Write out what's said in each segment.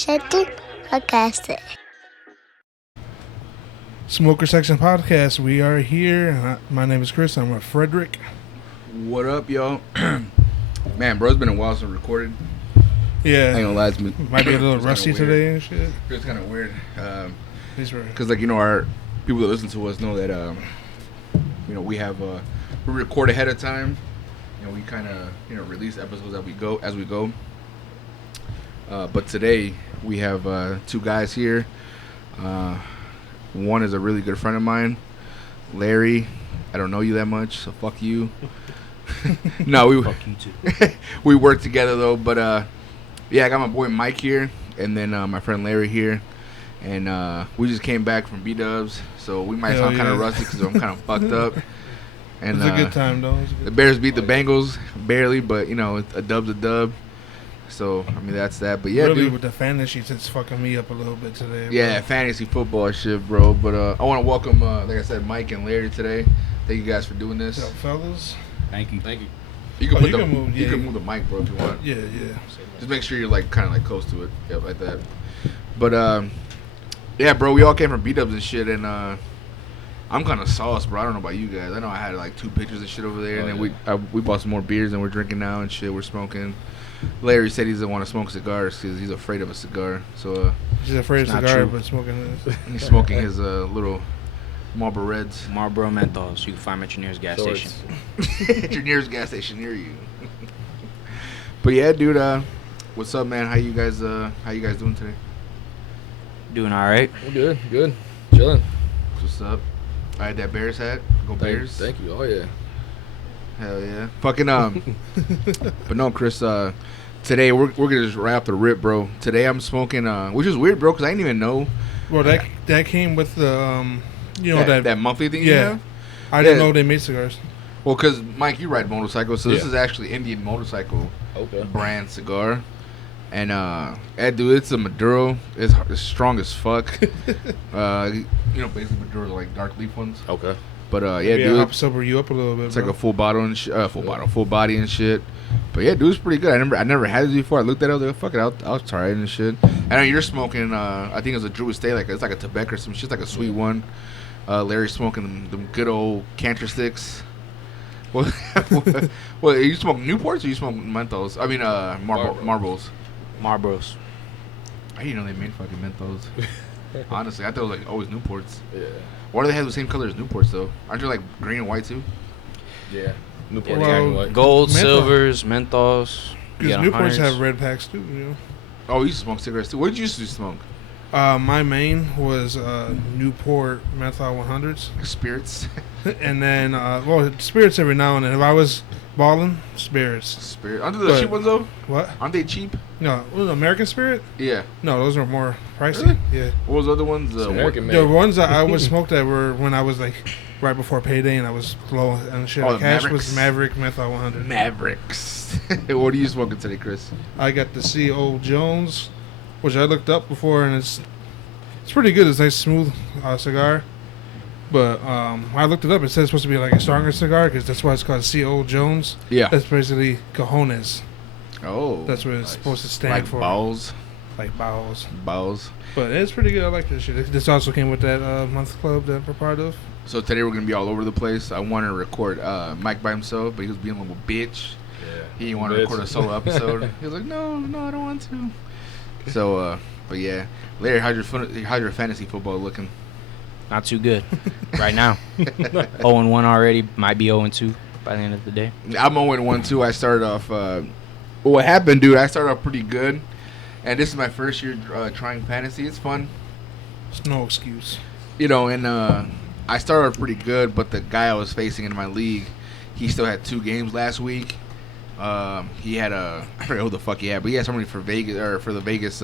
Estates Podcast. Smoker Section Podcast. We are here. My name is Chris. I'm with Frederick. What up, y'all? Man, bro, it's been a while since we recorded. Yeah. I ain't gonna lie, it's might be a little rusty today and shit. It's kind of weird. Because, like, you know, our people that listen to us know that, you know, we record ahead of time. You know, we kind of, you know, release episodes as we go. But today we have two guys here. One is a really good friend of mine, Larry. I don't know you that much, so fuck you. No, fuck you too. We work together though. But yeah, I got my boy Mike here, and then my friend Larry here, and we just came back from B-Dubs, so we might sound kind of rusty because I'm kind of fucked up. And it's a good time though. The Bears beat the Bengals barely, but you know, a dub's a dub. So, I mean, that's that. But yeah, really, dude, with the fantasy, it's fucking me up a little bit today. Yeah, fantasy football shit, bro. But I want to welcome, like I said, Mike and Larry today. Thank you guys for doing this. What's up, fellas? Thank you. You can move the mic, bro, if you want. Yeah. Just make sure you're like kind of like close to it, like that. But yeah, bro, we all came from B-Dubs and shit, and I'm kind of sauced, bro. I don't know about you guys. I know I had like 2 pictures and shit over there, and then we bought some more beers and we're drinking now and shit. We're smoking. Larry said he doesn't want to smoke cigars because he's afraid of a cigar. So he's afraid of cigar, but smoking this. He's smoking his little Marlboro Reds. Marlboro menthols. You can find them at your nearest gas station. At your nearest gas station near you. But yeah, dude. What's up, man? How you guys doing today? Doing all right. We're good. Chilling. What's up? I had that Bears hat. Go Bears. Thank you. Oh yeah. Hell yeah. Fucking But no, Chris. Today we're gonna just right off the rip, bro. Today I'm smoking, which is weird, bro, because I didn't even know. Well, that came with the you know that monthly thing. Yeah. You have? I didn't know they made cigars. Well, because Mike, you ride motorcycles, so this is actually Indian Motorcycle brand cigar. And dude, it's a Maduro. It's strong as fuck. You know, basically Maduros are like dark leaf ones. Okay. But yeah, dude, I'll sober you up a little bit. It's bro. like a full bottle and full body and shit. But yeah, dude, it's pretty good. I never had it before. I looked at it, I was like, fuck it, I'll try it and shit. I know you're smoking. I think it's a Drew Estate, it's like a Tobacco or some shit, like a sweet one. Larry's smoking them good old canter sticks. Well, you smoke Newports or you smoke menthols? I mean, Marlboros. Marlboros. I didn't know they made fucking menthols. Honestly, I thought it was like always Newports. Yeah. Why do they have the same color as Newports though? Aren't they like green and white too? Yeah. Newport. Gold, silvers, menthols. Because Newports have red packs too, you know. Oh, you used to smoke cigarettes too. What did you used to smoke? My main was Newport menthol 100s. Spirits. And then, spirits every now and then. If I was balling, spirits. Aren't they the cheap ones though? What? Aren't they cheap? No, American Spirit? Yeah. No, those are more pricey. Really? Yeah. What was the other ones? The ones that I would smoke that were when I was like right before payday and I was low and shit. Oh, Cash Mavericks. was Maverick menthol 100. Mavericks. What are you smoking today, Chris? I got the C.O Jones, which I looked up before, and it's pretty good. It's a nice smooth cigar. But I looked it up. It says it's supposed to be like a stronger cigar because that's why it's called C.O Jones. Yeah. That's basically cojones. Oh. That's what it's supposed to stand for. Balls. Like bowels. Balls. But it's pretty good. I like this shit. This also came with that month club that we're part of. So today we're going to be all over the place. I wanted to record Mike by himself, but he was being a little bitch. Yeah. He didn't want to record a solo episode. He was like, no, I don't want to. So, but yeah. Larry, how's your fantasy football looking? Not too good right now. 0-1 already. Might be 0-2 by the end of the day. I'm 0-1 too. I started off. What happened, dude? I started off pretty good, and this is my first year trying fantasy. It's fun. It's no excuse. You know, and I started off pretty good, but the guy I was facing in my league, he still had 2 games last week. He had I forget who the fuck he had, but he had somebody for Vegas or for the Vegas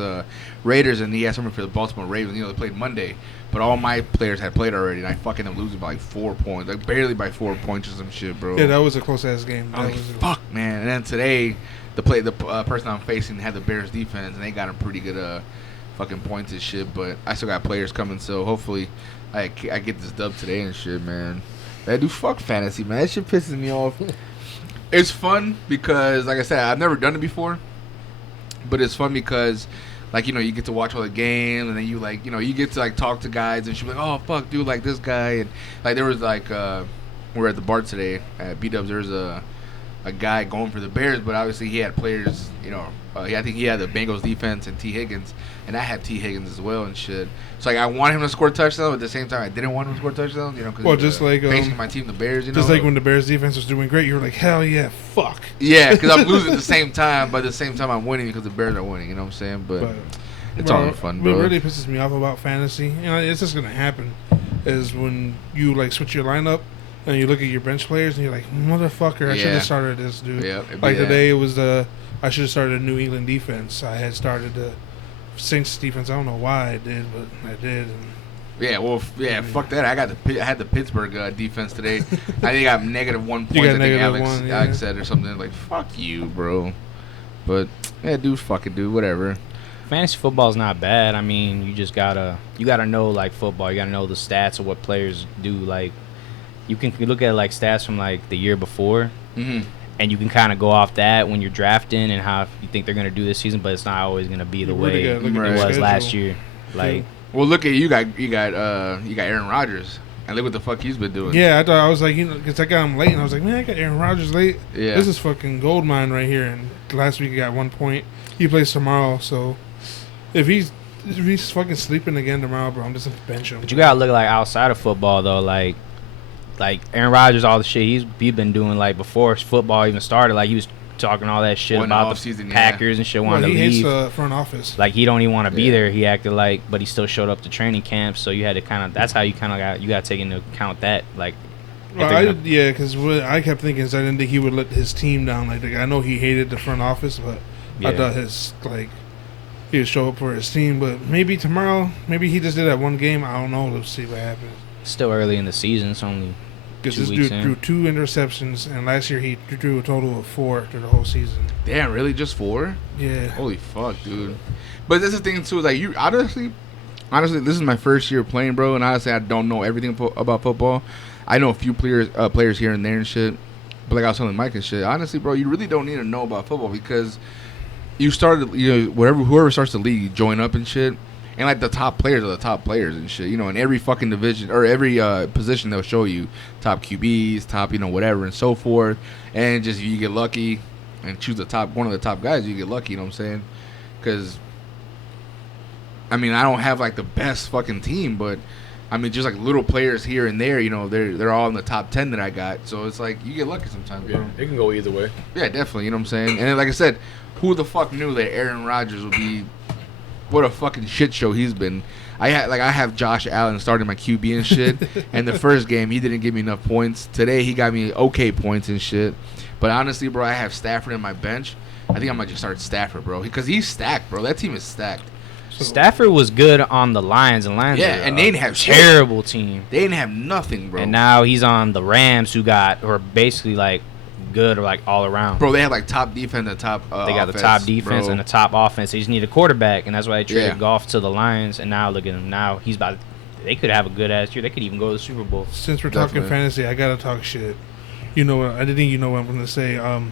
Raiders, and he had somebody for the Baltimore Ravens. You know, they played Monday, but all my players had played already, and I fucking them losing by like 4 points, like barely by 4 points or some shit, bro. Yeah, that was a close ass game. I was like, fuck, man. And then today, the person I'm facing had the Bears defense, and they got him pretty good fucking points and shit. But I still got players coming, so hopefully I get this dub today and shit, man. I do fuck fantasy, man. That shit pisses me off. It's fun because, like I said, I've never done it before. But it's fun because like, you get to watch all the games, and then you like, you get to like talk to guys, and she'll be like, oh fuck, dude, like this guy, and like there was like we were at the bar today at B-Dubs. There's a guy going for the Bears, but obviously he had players, I think he had the Bengals defense and T. Higgins, and I had T. Higgins as well and shit. So like I wanted him to score touchdowns, but at the same time I didn't want him to score touchdowns, because Well, just like facing my team, the Bears, just like when the Bears defense was doing great, you were like, hell yeah, fuck. Yeah, because I'm losing at the same time, but at the same time I'm winning because the Bears are winning. You know what I'm saying? But it's all in fun, bro. What really pisses me off about fantasy, it's just gonna happen, is when you like switch your lineup and you look at your bench players and you're like, motherfucker, I should have started this dude. Yeah, like today it was I should have started a New England defense. I had started the Saints defense. I don't know why I did, but I did. And fuck that. I had the Pittsburgh defense today. I think I'm -1 point. I think Alex said or something like, fuck you, bro. But yeah, dude, fuck it, dude, whatever. Fantasy football is not bad. I mean, you just gotta know like football. You gotta know the stats of what players do. Like you can look at like stats from like the year before, and you can kind of go off that when you're drafting and how you think they're gonna do this season. But it's not always gonna be the way it was last year. Like, well, look at you got Aaron Rodgers, and look what the fuck he's been doing. Yeah, I was like, because I got him late, and I was like, man, I got Aaron Rodgers late. Yeah, this is fucking gold mine right here. And last week he got 1 point. He plays tomorrow, so. If he's fucking sleeping again tomorrow, bro, I'm just gonna bench him. But you gotta look like outside of football though, like Aaron Rodgers, all the shit he's been doing like before football even started. Like he was talking all that shit about the Packers and shit. Wanted to leave. He hates the front office. Like he don't even want to be there. He acted like, but he still showed up to training camp. So you had to that's how you got to take into account that. Like, because what I kept thinking is I didn't think he would let his team down. Like I know he hated the front office, but I thought he would show up for his team. But maybe tomorrow, maybe he just did that one game. I don't know. Let's see what happens. Still early in the season. It's only because this dude threw 2 interceptions, and last year he threw a total of 4 through the whole season. Damn, really? Just 4? Yeah. Holy fuck, dude. But that's the thing too. Is like you honestly, this is my first year playing, bro, and honestly, I don't know everything about football. I know a few players here and there and shit. But like I was telling Mike and shit, honestly, bro, you really don't need to know about football because you started, whoever starts the league, you join up and shit. And like the top players are the top players and shit. In every fucking division or every position they'll show you top QBs, top whatever and so forth. And just if you get lucky and choose one of the top guys, you get lucky. You know what I'm saying? Because I mean I don't have like the best fucking team, but I mean just like little players here and there. They're all in the top 10 that I got. So it's like you get lucky sometimes, bro. Yeah, it can go either way. Yeah, definitely. You know what I'm saying? And then, like I said, who the fuck knew that Aaron Rodgers would be? What a fucking shit show he's been. I have Josh Allen starting my QB and shit. And the first game he didn't give me enough points. Today he got me okay points and shit. But honestly, bro, I have Stafford in my bench. I think I might just start Stafford, bro, because he's stacked, bro. That team is stacked. Stafford was good on the Lions, and Lions and they didn't have terrible team. They didn't have nothing, bro. And now he's on the Rams, who are basically like good or like all around. Bro, they have like top defense and top they got offense, the top defense bro. and the top offense. They just need a quarterback, and that's why they traded Goff to the Lions. And now look at him. Now he's about. They could have a good ass year. They could even go to the Super Bowl. Since we're talking fantasy, I gotta talk shit. You know what? I think you know what I'm gonna say. I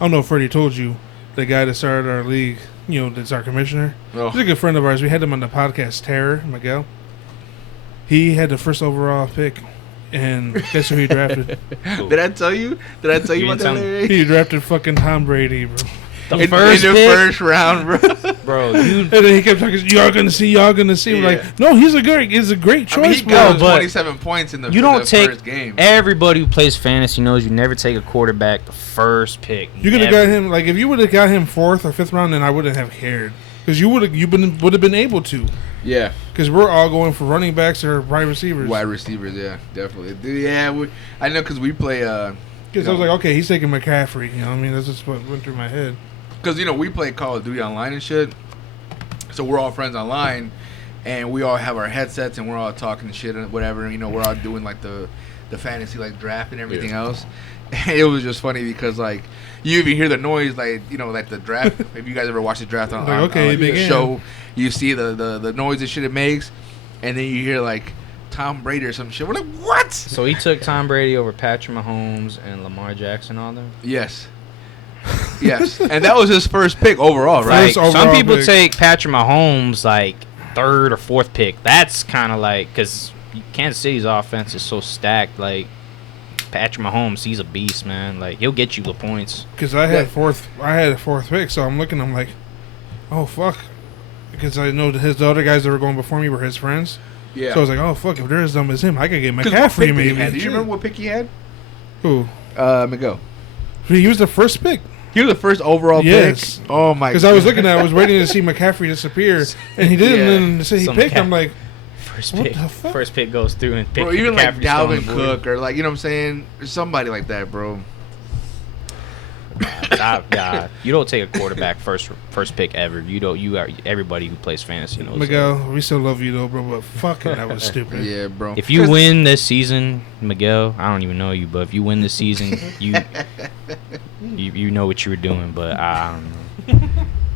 don't know if Freddie told you, the guy that started our league. That's our commissioner. Oh. He's a good friend of ours. We had him on the podcast. Terror Miguel. He had the first overall pick. And guess who he drafted? Did I tell you about that? He drafted fucking Tom Brady, bro. In the first round, bro. Bro, and then he kept talking. Y'all gonna see. Yeah. Like, no, he's a great choice. I mean, he got 27 points in the first game. Everybody who plays fantasy knows you never take a quarterback the first pick. You could have got him. Like if you would have got him 4th or 5th round, then I wouldn't have cared because you would have been able to. Yeah, because we're all going for running backs or wide receivers. Wide receivers, yeah, definitely. Yeah, I know because we play. Because I was like, okay, he's taking McCaffrey. That's just what went through my head. Because we play Call of Duty online and shit, so we're all friends online, and we all have our headsets and we're all talking shit and whatever. We're all doing like the fantasy like draft and everything else. And it was just funny because like you even hear the noise like like the draft. If you guys ever watch the draft on the show, you see the noise and shit it makes, and then you hear like Tom Brady or some shit. We're like, what? So he took Tom Brady over Patrick Mahomes and Lamar Jackson on them? Yes. Yes, and that was his first pick overall, right? First Like, some overall people pick. take Patrick Mahomes like third or fourth pick. That's kind of like because Kansas City's offense is so stacked. Like Patrick Mahomes, he's a beast, man. Like he'll get you the points. Because I had a fourth pick, so I'm looking. I'm like, oh fuck, because I know that the other guys that were going before me were his friends. Yeah. So I was like, oh fuck, if they're as dumb as him, I could get 'Cause what pick McCaffrey did he maybe. have? Do you remember what pick he had? Who? Miguel. He was the first pick. He was the first overall Yes. pick. Oh my! Because I was looking at, I was waiting to see McCaffrey disappear, and he didn't. Yeah. And then say he Some picked. cat- I'm like, First What pick, the fuck? first pick goes through and pick. Bro, even like McCaffrey's still on the Dalvin board. Cook or like, you know what I'm saying? Somebody like that, bro. Yeah, you don't take a quarterback first pick ever. You don't. You are everybody who plays fantasy knows. that. Miguel, we still love you though, bro, but fucking that was stupid. Yeah, bro. If you win this season, Miguel, I don't even know you, but if you win this season, you know what you were doing. But I don't know.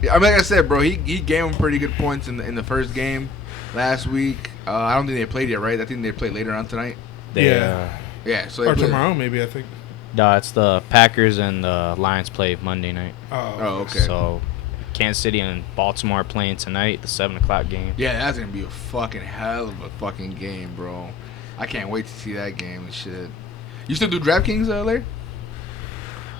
Yeah, I mean, like I said, bro, he gave him pretty good points in the first game last week. I don't think they played yet, right? I think they played later on tonight. They, Yeah. Yeah, so they Or played. tomorrow, maybe, I think. No, it's the Packers and the Lions play Monday night. Oh, okay. So Kansas City and Baltimore are playing tonight, the 7:00 game. Yeah, that's gonna be a fucking hell of a fucking game, bro. I can't wait to see that game and shit. You still do DraftKings, Larry?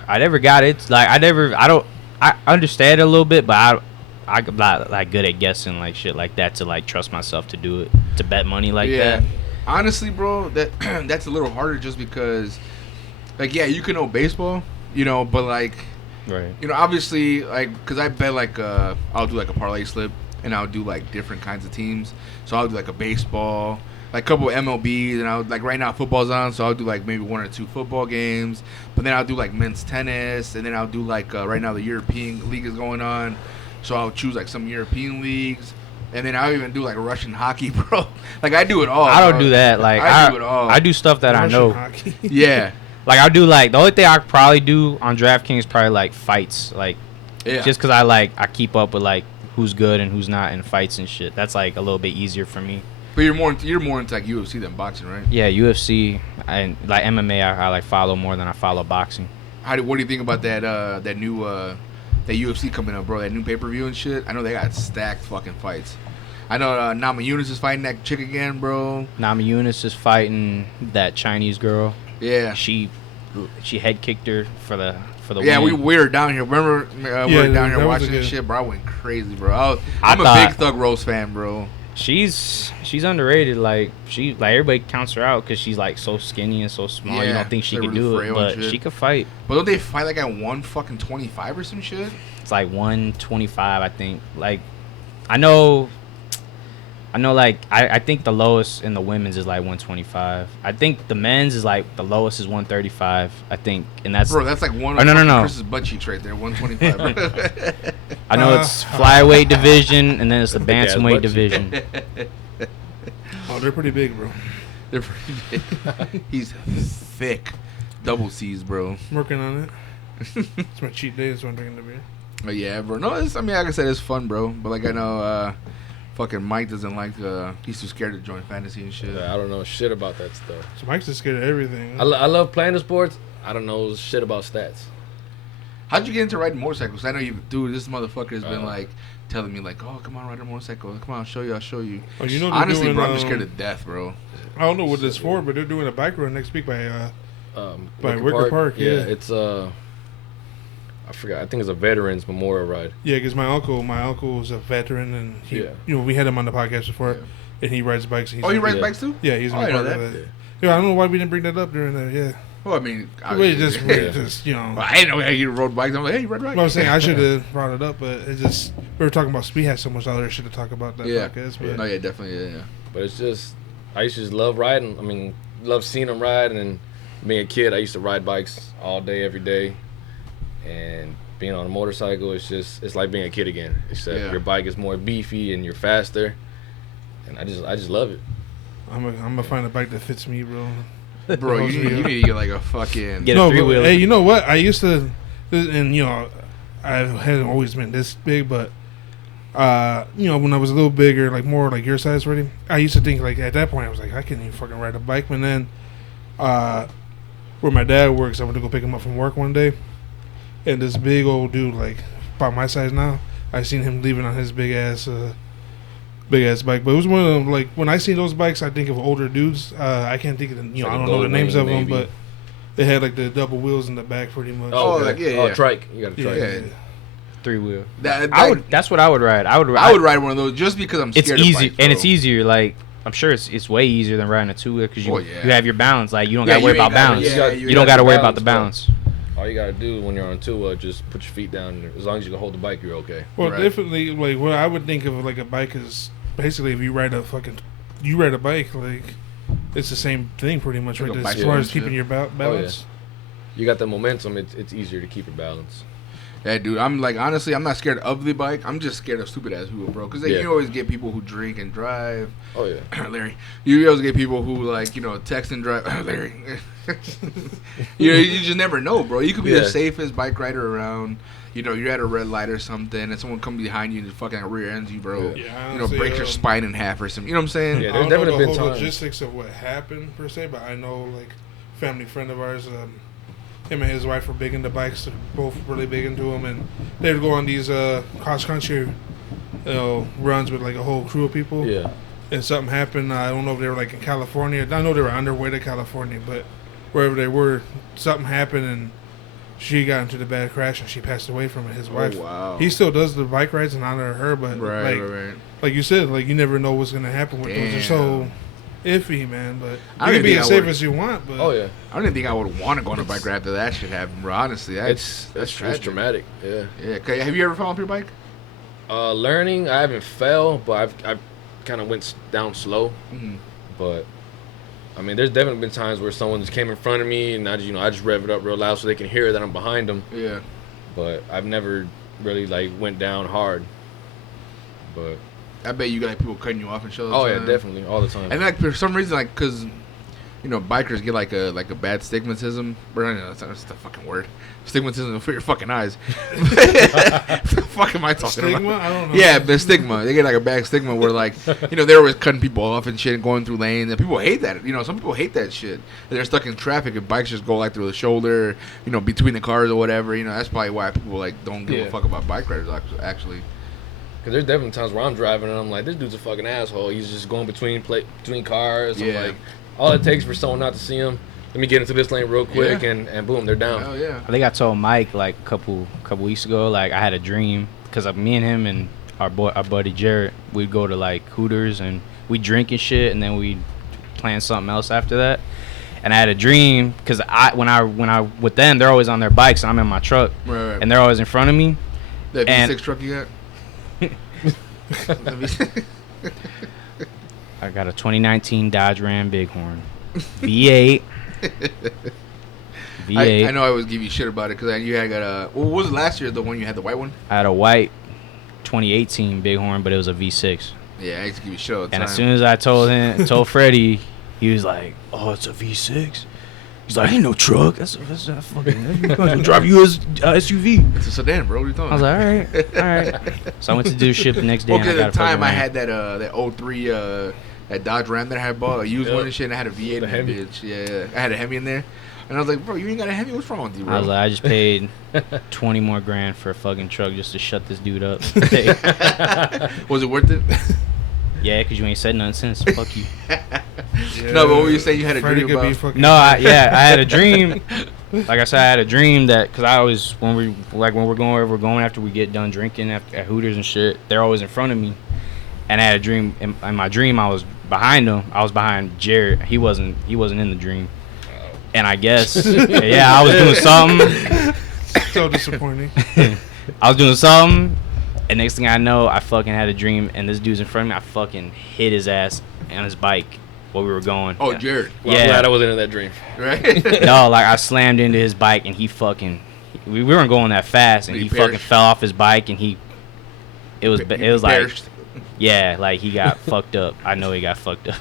I never got it. Like I understand it a little bit, but I'm not like good at guessing like shit like that to like trust myself to do it, to bet money like that. Honestly, bro, that's a little harder just because, like, yeah, you can know baseball, you know, but like, Right. you know, obviously, like, because I bet like I'll do like a parlay slip and I'll do like different kinds of teams. So I'll do like a baseball, like a couple of MLBs, and I'll like right now football's on, so I'll do like maybe 1 or 2 football games. But then I'll do like men's tennis, and then I'll do like right now the European league is going on, so I'll choose like some European leagues. And then I'll even do like Russian hockey, bro. Like I do it all. I don't bro. do that. Like I do it all. I do stuff that I Russian know. hockey. Yeah. Like I do like the only thing I probably do on DraftKings is probably like fights. Like Yeah. just because I keep up with like who's good and who's not in fights and shit. That's like a little bit easier for me. But you're more into like UFC than boxing, right? Yeah, UFC and like MMA I like follow more than I follow boxing. What do you think about that new that UFC coming up, bro? That new pay-per-view and shit. I know they got stacked fucking fights. I know Nama Yunus is fighting that chick again, bro. Nama Yunus is fighting that Chinese girl. Yeah. She head kicked her for the Yeah, win. we were down here. Remember, we were down here that was watching a this good- shit, bro. I went crazy, bro. I I'm a thought- big Thug Rose fan, bro. She's underrated. Like everybody counts her out because she's like so skinny and so small. You Yeah, don't think she they're can really do it, frail and but shit. she could fight. But don't they fight like at 125 or some shit? It's like 125, I think. Like I know. Like I think the lowest in the women's is like 125. I think the men's is like the lowest is 135. I think, and that's Bro, that's like one Oh, of no. Chris's butt cheeks right there, 125. Bro. I know it's flyweight division and then it's the Big ass bantamweight butt division. Oh, they're pretty big, bro. They're pretty big. He's thick. Double C's, bro. I'm working on it. It's my cheat day, so I'm drinking the beer. But yeah, bro. No, I mean, like I said, it's fun, bro. But like I know, fucking Mike doesn't like. He's too scared to join fantasy and shit. I don't know shit about that stuff. So Mike's just scared of everything. I love playing the sports. I don't know shit about stats. How'd you get into riding motorcycles? I know you, dude. This motherfucker has been Uh, like telling me like, oh, come on, ride a motorcycle. Come on, I'll show you. I'll show you. Oh, you know they're Honestly, doing, bro, I'm just scared to death, bro. I don't know what it's for, but they're doing a bike run next week by By Wicker Wicker Park, yeah. It's I forgot. I think it's a veterans memorial ride. yeah, because my uncle was a veteran, and he, Yeah. you know, we had him on the podcast before, Yeah. and he rides bikes. And he's Oh, he like- rides yeah. bikes too? Yeah, he's Oh, a I big know part of that. that. Yeah, I don't know why we didn't bring that up during that. Yeah, Well, I mean, we just you know. Well, I didn't know how you rode bikes. I'm like, hey, you ride bikes. Well, I was saying I should have brought it up, but it just we were talking about. We had so much other shit to talk about that Yeah. podcast. No, But yeah, definitely, yeah. But it's just I used to just love riding. I mean, love seeing them ride. And then being a kid, I used to ride bikes all day, every day. And being on a motorcycle, it's like being a kid again. Except Yeah. your bike is more beefy and you're faster. And I just love it. I'm gonna find a bike that fits me, bro. Bro, you need to get like a fucking. Get a No, but, three-wheeler. hey, you know what? I used to, and you know, I hadn't always been this big, but you know, when I was a little bigger, like more like your size already, I used to think like at that point I was like I can't even fucking ride a bike. And then, where my dad works, I went to go pick him up from work one day, and this big old dude, like about my size now, I seen him leaving on his big ass bike. But it was one of them, like when I see those bikes, I think of older dudes. I can't think of the, I don't know the names of them, but they had like the double wheels in the back, pretty much. Oh, like trike. You got a trike. Yeah. 3-wheel. That, That's what I would ride. I would ride one of those just because I'm scared. It's easy, of bikes, and it's easier. Like I'm sure it's way easier than riding a 2-wheel because you have your balance. Like you don't gotta worry about balance. You don't gotta worry about the balance. All you gotta do when you're on 2-wheel, just put your feet down. As long as you can hold the bike, you're okay. Well, definitely, like what I would think of like a bike is basically if you ride a bike, like it's the same thing pretty much, right? As far as keeping your balance. You got the momentum. It's easier to keep your balance. Yeah, dude. I'm like, honestly, I'm not scared of the bike. I'm just scared of stupid ass people, bro. Because you always get people who drink and drive. Oh yeah, Larry. You always get people who like text and drive. Larry. You just never know, bro. You could be the safest bike rider around. You're at a red light or something, and someone comes behind you and just fucking rear ends you, bro. Yeah, breaks your spine in half or something. You know what I'm saying? Yeah, I don't know the whole logistics of what happened per se, but I know like family friend of ours. Him and his wife were big into bikes. They're both really big into them, and they would go on these cross country, runs with like a whole crew of people. Yeah. And something happened. I don't know if they were like in California. I know they were on their way to California, but wherever they were, something happened, and she got into the bad crash, and she passed away from it. His wife. Wow. He still does the bike rides in honor of her, but like you said, like you never know what's gonna happen with those. They're so iffy, man. But you can be as safe as you want. But I don't even think I would want to go on a bike ride after that shit happened, bro. Honestly, that's dramatic. Yeah. Okay, have you ever fallen off your bike? Learning, I haven't fell, but I've kind of went down slow. Mm-hmm. But I mean, there's definitely been times where someone just came in front of me, and I just rev it up real loud so they can hear that I'm behind them. Yeah. But I've never really like went down hard. But I bet you got like people cutting you off and shit. Oh yeah, definitely, all the time. And like for some reason, like because bikers get like a bad stigmatism. But I know that's the fucking word. Stigmatism for your fucking eyes. What the fuck am I talking about? I don't know. Yeah, the stigma. They get like a bad stigma where like they're always cutting people off and shit and going through lanes, and people hate that. Some people hate that shit. They're stuck in traffic and bikes just go like through the shoulder, between the cars or whatever. That's probably why people like don't give a fuck about bike riders actually. Cause there's definitely times where I'm driving and I'm like, this dude's a fucking asshole. He's just going between cars. I'm like, all it takes for someone not to see him. Let me get into this lane real quick, and boom, they're down. Hell yeah. I think I told Mike like a couple weeks ago, like I had a dream because me and him and our buddy Jared, we'd go to like Hooters and we drink and shit, and then we'd plan something else after that. And I had a dream because when I with them, they're always on their bikes and I'm in my truck, right. and they're always in front of me. That V6 truck you got? I got a 2019 Dodge Ram Bighorn V8. I know I always give you shit about it because you had got a. What was it last year? The one you had the white one? I had a white 2018 Bighorn, but it was a V6. Yeah, I used to give you shit all the time. And as soon as I told Freddie, he was like, "Oh, it's a V6." He's like, "Ain't no truck. That's a fucking drive you as SUV." It's a sedan, bro. What are you talking I was like, all right. So I went to do the shit the next day. Okay, at the time I had that 03 that Dodge Ram that I had bought, a used one and shit, and I had a V8 in that bitch. Yeah, I had a Hemi in there. And I was like, bro, you ain't got a Hemi? What's wrong with you, bro? I was like, I just paid 20 more grand for a fucking truck just to shut this dude up. Was it worth it? Yeah, because you ain't said nothing since. Fuck you. Yeah. No, but what were you saying? You had a dream about? No, I had a dream. Like I said, I had a dream that because I always when we're going after we get done drinking at Hooters and shit, they're always in front of me. And I had a dream. In my dream, I was behind him. I was behind Jared. He wasn't in the dream. And I guess, yeah, I was doing something. So disappointing. I was doing something, and next thing I know, I fucking had a dream, and this dude's in front of me. I fucking hit his ass on his bike while we were going. Oh, Jared. Well, yeah. I'm glad I wasn't in that dream. Right? No, like I slammed into his bike, and he fucking. We weren't going that fast, and he fucking fell off his bike, and it was like. Yeah, like he got fucked up. I know he got fucked up.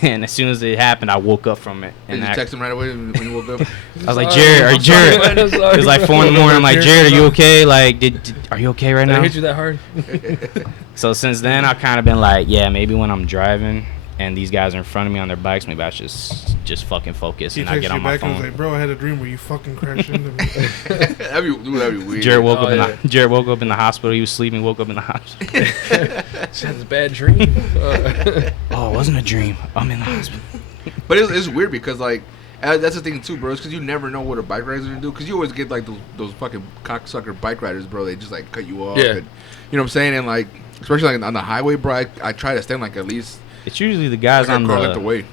And as soon as it happened, I woke up from it. And did you text him right away when you woke up? I was like, Jared, it was like 4 in the morning. I'm like, Jared, are you okay? Like, are you okay right now? Did I hit you that hard? So since then, I've kind of been like, yeah, maybe when I'm driving, and these guys are in front of me on their bikes, maybe I should just fucking focus He and not get texted on you my back and phone. was like, bro, I had a dream where you fucking crashed into me. That'd be weird. Jared woke Oh, up yeah. Jared woke up in the hospital. He was sleeping. Woke up in the hospital. Sounds a bad dream. Oh, it wasn't a dream. I'm in the hospital. But it's weird because like that's the thing too, bro. It's because you never know what a bike rider's gonna do. Because you always get like those fucking cocksucker bike riders, bro. They just like cut you off. Yeah. And, you know what I'm saying? And like especially like on the highway, bro. I try to stand like at least It's usually the guys like on a car length the away.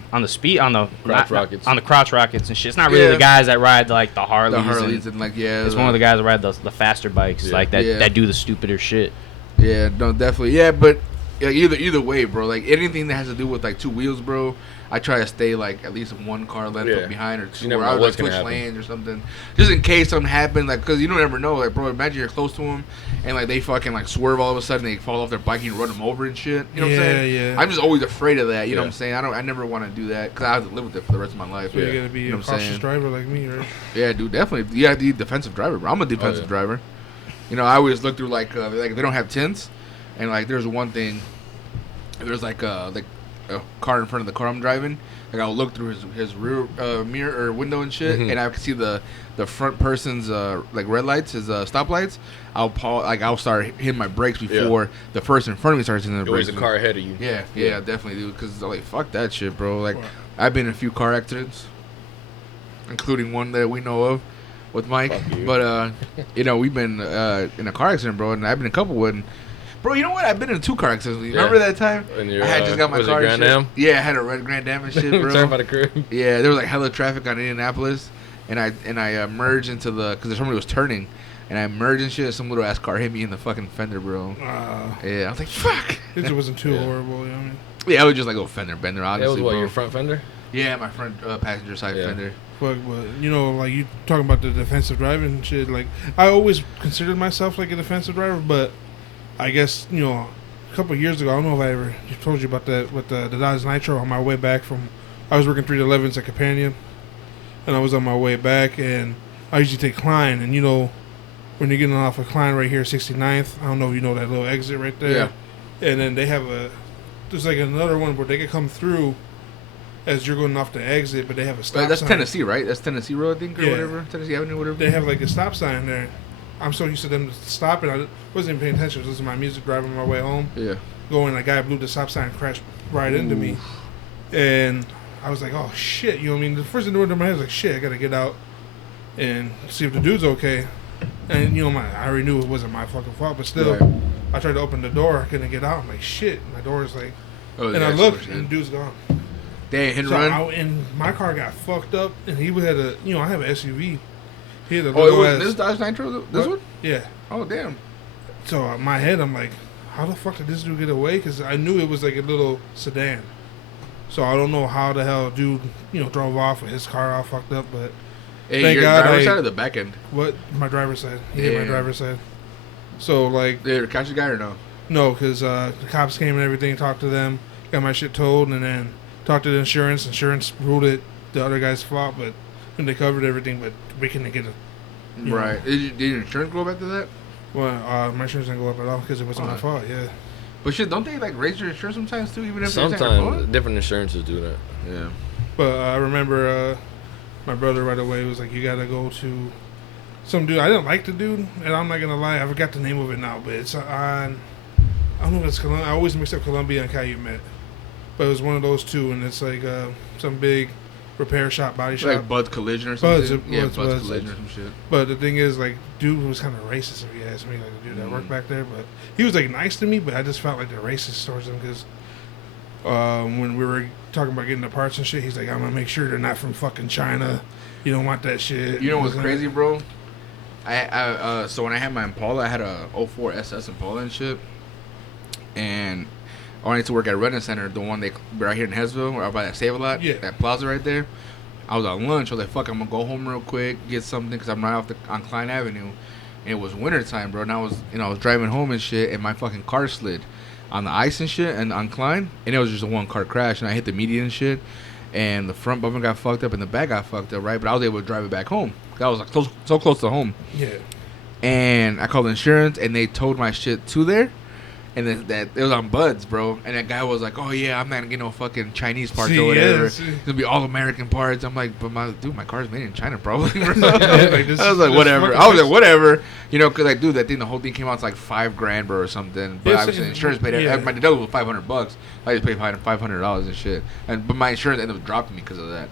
Crotch rockets. on the crotch rockets and shit. It's not really Yeah. the guys that ride like the Harleys. The Harleys and and like yeah. it's one of the guys that ride the faster bikes, Yeah. like that Yeah. that do the stupider shit. Yeah, no, definitely. Yeah, but yeah, either way, bro. Like anything that has to do with like two wheels, bro. I try to stay like at least one car length Yeah. up behind or two. You never Or know I would what's like gonna switch happen. lanes or something, just in case something happens. Like, cause you don't ever know. Like, bro, imagine you're close to them and like they fucking like swerve all of a sudden, they fall off their bike and you run them over and shit. You know what I'm saying? Yeah. I'm just always afraid of that. You know Yeah. what I'm saying? I never want to do that because I have to live with it for the rest of my life. So you gotta be You know a what I'm cautious saying? driver like me, right? Yeah, dude, definitely. You have to be a defensive driver, bro. I'm a defensive yeah. driver. You know, I always look through like if they don't have tints, and like there's one thing, there's like a car in front of the car I'm driving. Like I'll look through his rear mirror or window and shit, Mhm. and I can see the front person's like red lights, his stoplights. I'll start hitting my brakes before the person in front of me starts hitting the Always brakes. a car ahead of you. Yeah, definitely, dude. Because like fuck that shit, bro. Like Wow. I've been in a few car accidents, including one that we know of with Mike. Fuck you. But you know, we've been in a car accident, bro, and I've been in a couple with. Bro, you know what? I've been in 2 car accidents. You remember that time? And your, I had just got my was it car. and Grand shit. Am? Yeah, I had a red Grand Am and shit, bro. Talking about the crib. Yeah, there was like hella traffic on Indianapolis, and I merged into the because somebody was turning, and I merged and shit. Some little ass car hit me in the fucking fender, bro. Yeah, I was like, fuck. It wasn't too Yeah. horrible, you know what I mean? Yeah, it was just like a fender bender, That honestly, was what, bro. your front fender? Yeah, my front passenger side Yeah. fender. But you know, like you talking about the defensive driving and shit. Like I always considered myself like a defensive driver, but I guess you know, a couple of years ago, I don't know if I ever told you about that with the Dodge Nitro on my way back from. I was working 311s at Companion, and I was on my way back, and I usually take Klein, and you know, when you're getting off of Klein right here, 69th. I don't know if you know that little exit right there. Yeah. And then they have there's like another one where they can come through as you're going off the exit, but they have a stop That's sign. Tennessee, right? That's Tennessee Road, I think, or Yeah. whatever. Tennessee Avenue, whatever. They have like a stop sign there. I'm so used to them stopping. I wasn't even paying attention. I was listening to my music driving my way home. Yeah. Going, a guy blew the stop sign and crashed right into me. And I was like, oh shit. You know what I mean? The first thing that went through my head was like, shit, I gotta get out and see if the dude's okay. And you know, I already knew it wasn't my fucking fault, but still, Right. I tried to open the door. I couldn't get out. I'm like, shit. My door is like, Oh, and I looked, and the dude's gone. Damn, hit and So run. and my car got fucked up, and he had I have an SUV. He had a Oh, it little was ass. this Dodge Nitro? This What? one? Yeah. Oh, damn. So in my head, I'm like, how the fuck did this dude get away? Because I knew it was like a little sedan. So I don't know how the hell dude, drove off with his car all fucked up. But Hey, Thank your God driver's I- side or the back end? what my driver said, he hit my Yeah. driver said. So like, Did they catch the guy or no? no, because the cops came and everything, talked to them, got my shit told, and then talked to the insurance. Insurance ruled it the other guy's fault, but and they covered everything. But we couldn't get it. Yeah. Right. Did your insurance go back to that? Well, my insurance didn't go up at all because it wasn't my Oh. fault. Yeah. But shit, don't they like raise your insurance sometimes too, even if it's not your fault? Sometimes different insurances do that. Yeah. But I remember my brother right away was like, you gotta go to some dude. I didn't like the dude, and I'm not gonna lie, I forgot the name of it now, but it's on, I don't know if it's Columbia. I always mix up Columbia and Calumet. But it was one of those two, and it's like some big repair shop, body shop. Like Bud's Collision or Bud's, something? Yeah, Bud's, Bud's Bud's. Collision or some shit. But the thing is, like, dude was kind of racist, if you ask me, like the dude that worked back there. But he was like nice to me, but I just felt like they're racist towards him because when we were talking about getting the parts and shit, he's like, I'm gonna make sure they're not from fucking China. You don't want that shit. You know what's This and crazy, bro? So when I had my Impala, I had a 04 SS Impala and shit. And I wanted to work at Redden Center, the one right here in Hesville, where I buy that Save-A-Lot, Yeah. that plaza right there. I was on lunch. I was like, fuck, I'm going to go home real quick, get something, because I'm right on Klein Avenue. And it was wintertime, bro. And I was driving home and shit, and my fucking car slid on the ice and shit, and on Klein. And it was just a one-car crash, and I hit the median and shit. And the front bumper got fucked up, and the back got fucked up, right? But I was able to drive it back home. I was like so close to home. Yeah. And I called insurance, and they towed my shit to there. And then that it was on Buds, bro. And that guy was like, "Oh yeah, I'm not gonna get no fucking Chinese parts See, or whatever. yes. It's gonna be all American parts." I'm like, "But my car's made in China, probably." Bro. Like, this I was is- like, this "Whatever." fucking I was like, fix- "Whatever." You know, because like, dude, that thing, the whole thing came out to like $5,000, bro, or something. But Yes, obviously, it- insurance paid it. yeah. My deductible was $500. I just paid $500 and shit. But my insurance ended up dropping me because of that.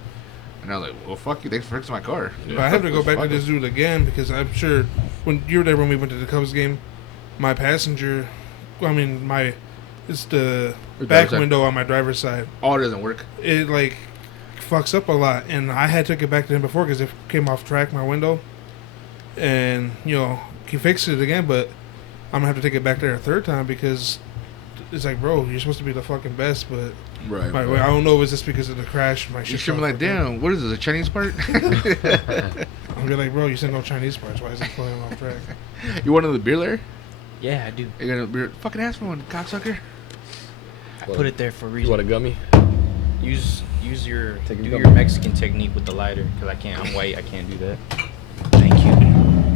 And I was like, "Well, fuck you. Thanks for fixing my car." But I have to go back to Fuck this dude again because I'm sure when you were there when we went to the Cubs game, my passenger, it's the Your back driver's side. window on my driver's side. Oh, it doesn't work. It like fucks up a lot, and I had took it back to him before because it came off track my window, and he fixed it again, but I'm gonna have to take it back there a third time because it's like, bro, you're supposed to be the fucking best, but Right. I don't know if it's just because of the crash. My You shit should be fell like, fucking- "Damn, what is this? A Chinese part?" I'm be like, bro, you said no Chinese parts. Why is it flying off track? You want another beer there? Yeah, I do. You got a beer? Fucking ask for one, cocksucker. I put it there for a You reason. want a gummy? Use your Take a do gum. your Mexican technique with the lighter because I can't. I'm white. I can't do that. Thank you.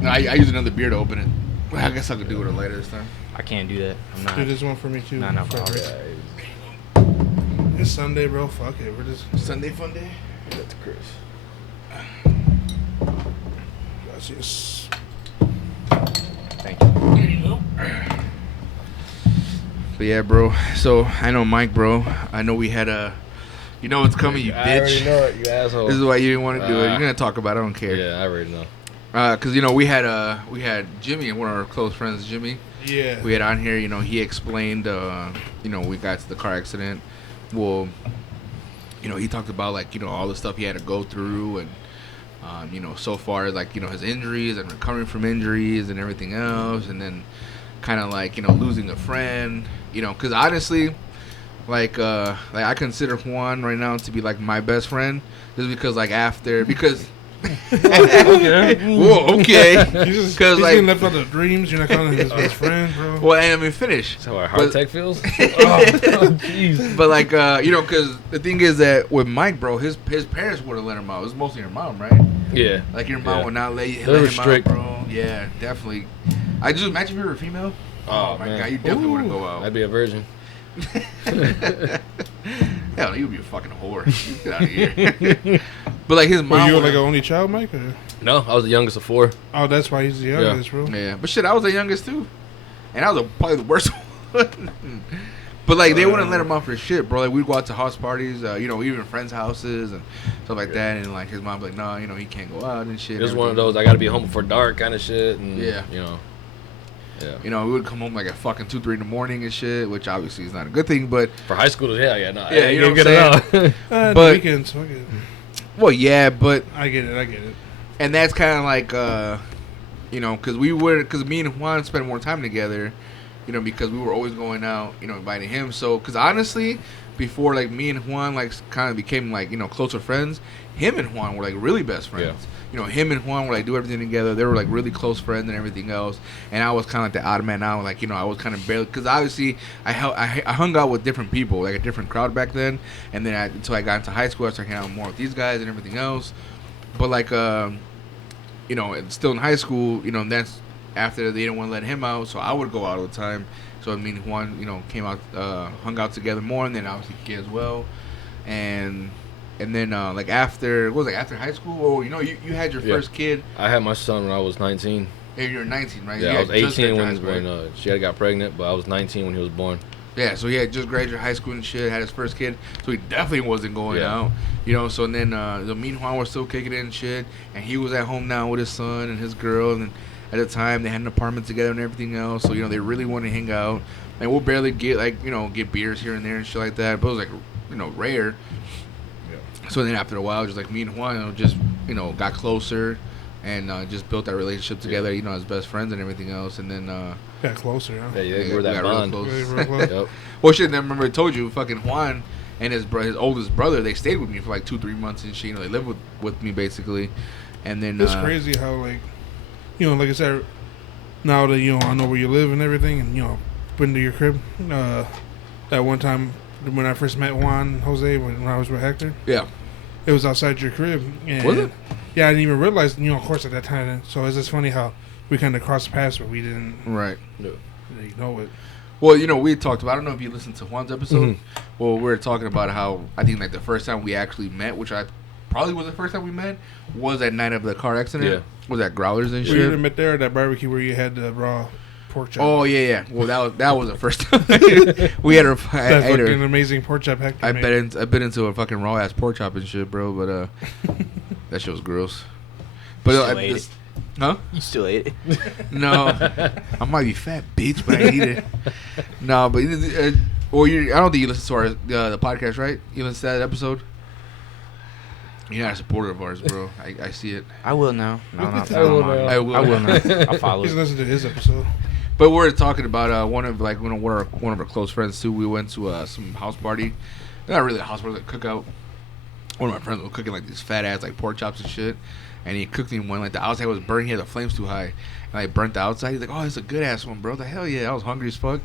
No, I use another beer to open it. Well, I guess I could do it with a lighter this time. I can't do that. I'm not. Do this one for me too. Non-alcoholic. Fuck it. Yeah, It's Sunday, bro. Fuck it. We're just. Sunday fun day. that's Chris. Gracias. Thank you. But yeah, bro. So I know Mike, bro. I know we had a. You know what's coming, you I already bitch. know it, you asshole. This is why you didn't want to do it. Ah. You're gonna talk about it. I don't care. Yeah, I already know. Cause we had Jimmy, one of our close friends, Jimmy. Yeah. We had on here. He explained. We got to the car accident. Well, he talked about all the stuff he had to go through and. So far as his injuries and recovering from injuries and everything else, and then kind of losing a friend, because honestly, I consider Juan right now to be my best friend, just because because. Whoa, okay. He's Because getting left out of dreams. You're not calling him his best friend, bro. well, and I mean, finish. That's how our But- heart tech feels. Jeez. But because the thing is that with Mike, bro, his parents would have let him out. It was mostly your mom, right? Yeah. Like your mom Yeah. would not let They let were him strict. out, bro. Yeah, definitely. I just imagine if you were a female. Oh, my man. god, you definitely wouldn't go out. I'd be a virgin. Hell, you'd be a fucking whore. Get out of here. But his Were mom. you would- like an only child, Mike? Or? No, I was the youngest of 4. Oh, that's why he's the youngest, bro. Yeah, but shit, I was the youngest too, and I was probably the worst one. But they wouldn't let him out for shit, bro. We'd go out to house parties, even friends' houses and stuff like that. And his mom's like, no, he can't go out and shit. It was and one of everything. those I gotta be home before dark kind of shit. And, Yeah. Yeah. We would come home at fucking 2-3 in the morning and shit, which obviously is not a good thing. But For high school, yeah, no. Yeah, you know what get I'm it out. The But- weekends, fuck it. well, yeah, but I get it. and that's kind of because me and Juan spent more time together, because we were always going out, inviting him. So, because honestly, before me and Juan kind of became closer friends, him and Juan were really best friends. Him and Juan were do everything together. They were really close friends and everything else. And I was kind of the odd man out. I was kind of barely, because obviously I hung out with different people, a different crowd back then. And then until I got into high school, I started hanging out more with these guys and everything else. But still in high school, that's after they didn't want to let him out, so I would go out all the time. So I mean, Juan, came out, hung out together more, and then obviously Kid as well, and then after after high school, or you had your Yeah. first kid. I had my son when I was 19. And you were 19, right? Yeah, You I was had just 18 graduated high when school. she had got pregnant, but I was 19 when he was born. Yeah, so he had just graduated high school and shit, had his first kid, so he definitely wasn't going Yeah. out, So then, me and Juan were still kicking it and shit, and he was at home now with his son and his girl, and at the time they had an apartment together and everything else, so they really wanted to hang out, and we'll barely get get beers here and there and shit like that, but it was rare. Yeah. So then after a while, just me and Juan just got closer, and just built that relationship together, as best friends and everything else, and then. Got closer, huh? Yeah, Yeah, we're we that got real bond. close. Really real close. Yep. Well, shit, I remember I told you, fucking Juan and his oldest brother, they stayed with me for 2-3 months and shit. They lived with me basically, and then It's crazy how like I said, now that I know where you live and everything, and been to your crib. That one time when I first met Juan and Jose when I was with Hector, Yeah, it was outside your crib. And Was it? Yeah, I didn't even realize. Of course, at that time. So it's just funny how we kind of crossed paths, but we didn't right. know it. Well, we talked about. I don't know if you listened to Juan's episode. Well, we were talking about how I think like the first time we actually met, which I probably was the first time we met, was that night of the car accident. Yeah. Was that Growlers and We either shit? met there at that barbecue where you had the raw pork chop. Oh yeah. Well, that was the first time we had her. That fucking amazing pork chop Hector I've made. been into a fucking raw ass pork chop and shit, bro. But that shit was gross. But Still ate it. huh? You still ate it? No, I might be fat, bitch, but I eat it. No, but I don't think you listen to our the podcast, right? You listen to that episode. You're not a supporter of ours, bro. I see it. I will now. No, not I will now. I will. I will now. I'll follow He's it. listening to his episode. But we're talking about one of our close friends too. We went to some house party. Not really a house party, like a cookout. One of my friends was cooking like these fat ass like pork chops and shit. And he cooked him one like the outside was burning. He had the flames too high, and I burnt the outside. He's like, "Oh, it's a good ass one, bro." The hell yeah, I was hungry as fuck.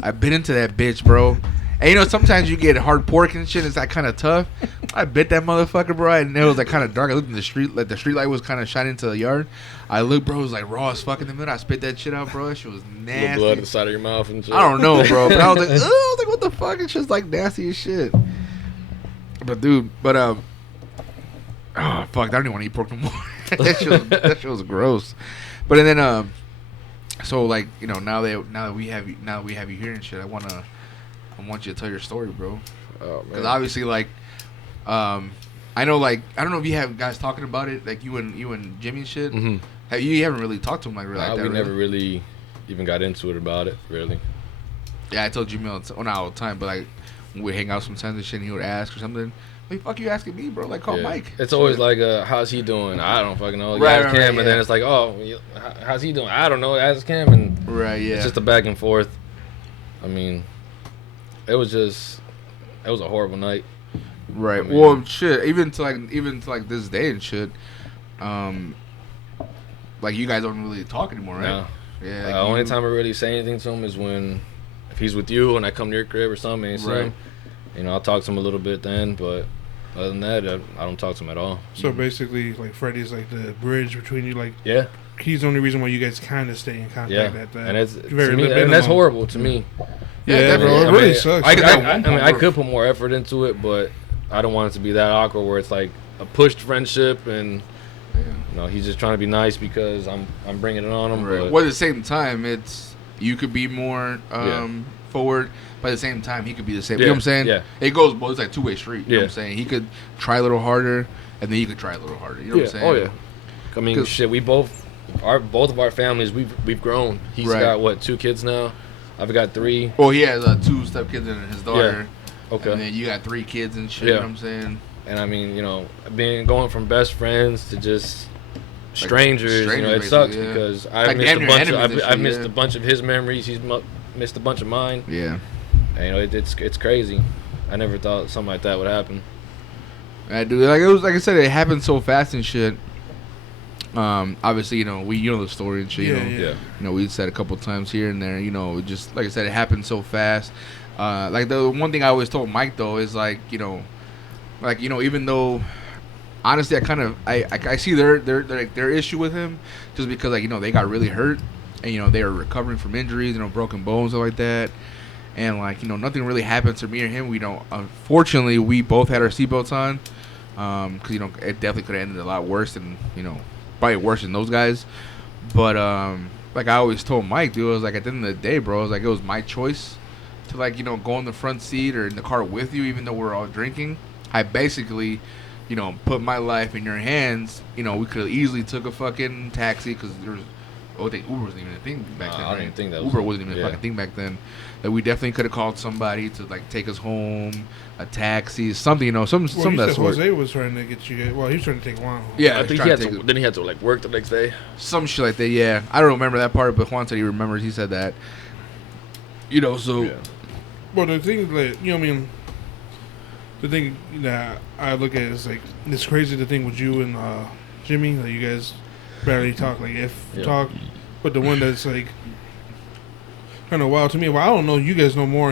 I bit into that bitch, bro. And sometimes you get hard pork and shit. It's like kind of tough. I bit that motherfucker, bro. And it was like kind of dark. I looked in the street, like the street light was kind of shining into the yard. I looked, bro. It was like raw as fuck in the middle. I spit that shit out, bro. That shit was Little nasty. blood to the side of your mouth and shit. I don't know, bro. But I was like, oh, what the fuck? It's just like nasty as shit. But dude, oh fuck, I don't even want to eat pork no more. that shit was gross. But and then so like now that we have you here and shit, I want you to tell your story, bro. Oh, Because man. obviously I know I don't know if you have guys talking about it like you and Jimmy and shit. Mhm. You haven't really talked to him like really like that. We really? never really even got into it about it, really. Yeah, I told Jimmy not all the time, but like when we hang out sometimes and shit, and he would ask or something. What the fuck you asking me, bro? Like call Yeah. Mike. It's always like, how's he doing? I don't fucking know. Right, Ask right, Cam, right, and yeah. then it's like, oh, how's he doing? I don't know. Ask Cam, and Right, yeah. it's just a back and forth. I mean, it was a horrible night. Right. I mean- Well, shit. Even to like this day and shit. Like you guys don't really talk anymore, right? No. Yeah. The Like only you- time I really say anything to him is when, if he's with you and I come to your crib or something and see Right. him, I'll talk to him a little bit then, but other than that, I don't talk to him at all. So basically, like Freddie's like the bridge between you. Like Yeah, he's the only reason why you guys kind of stay in contact. yeah, At that and it's very to me, minimum. and that's horrible to me. Yeah, bro, it I really mean, sucks. I could put more effort into it, but I don't want it to be that awkward where it's like a pushed friendship and he's just trying to be nice because I'm bringing it on him. Right. But Well, at the same time, you could be more Yeah. forward, but at the same time, he could be the same. Yeah, You know what I'm saying? yeah. It goes both. It's like two-way street. You know what I'm Yeah. saying? He could try a little harder, and then you could try a little harder. You know what I'm saying? Oh yeah. I mean, 'Cause- shit. We both of our families. We've grown. He's Right. got 2 kids now. I've got 3. Well, he has 2 stepkids and his daughter. Okay. And then you got 3 kids and shit. You Yeah. know what I'm saying? And I mean, going from best friends to just strangers, strangers, it sucks basically, yeah. because I Like missed a damn near bunch. enemies and I've shit, missed yeah. a bunch of his memories. He's missed a bunch of mine. Yeah. And, it's crazy. I never thought something like that would happen. I do. Like I said, it happened so fast and shit. Obviously, we the story and shit. Yeah. We said a couple times here and there. Just like I said, it happened so fast. Like the one thing I always told Mike though is even though honestly I see their issue with him just because they got really hurt and they are recovering from injuries, broken bones and like that. And nothing really happened to me or him. We don't. Unfortunately, we both had our seatbelts on. Because it definitely could have ended a lot worse than probably worse than those guys. But like I always told Mike, dude, it was like at the end of the day, bro, it was like it was my choice to go in the front seat or in the car with you, even though we're all drinking. I basically, put my life in your hands. We could have easily took a fucking taxi because there was. I think Uber wasn't even a thing back then. I don't right? even think that Uber wasn't even a yeah. fucking thing back then. That we definitely could have called somebody to take us home, a taxi, something, some Well, some you of that said sort. Jose was trying to get you guys. Well, he was trying to take Juan home. Yeah, I think trying he had take to. it- Then he had to work the next day. some shit like that. Yeah, I don't remember that part, but Juan said he remembers. He said that. So Yeah. Well, the thing, the thing that I look at is it's crazy. The thing with you and Jimmy, that you guys barely talk, Yeah. talk, but the one that's kind of wild to me. Well, I don't know. You guys know more.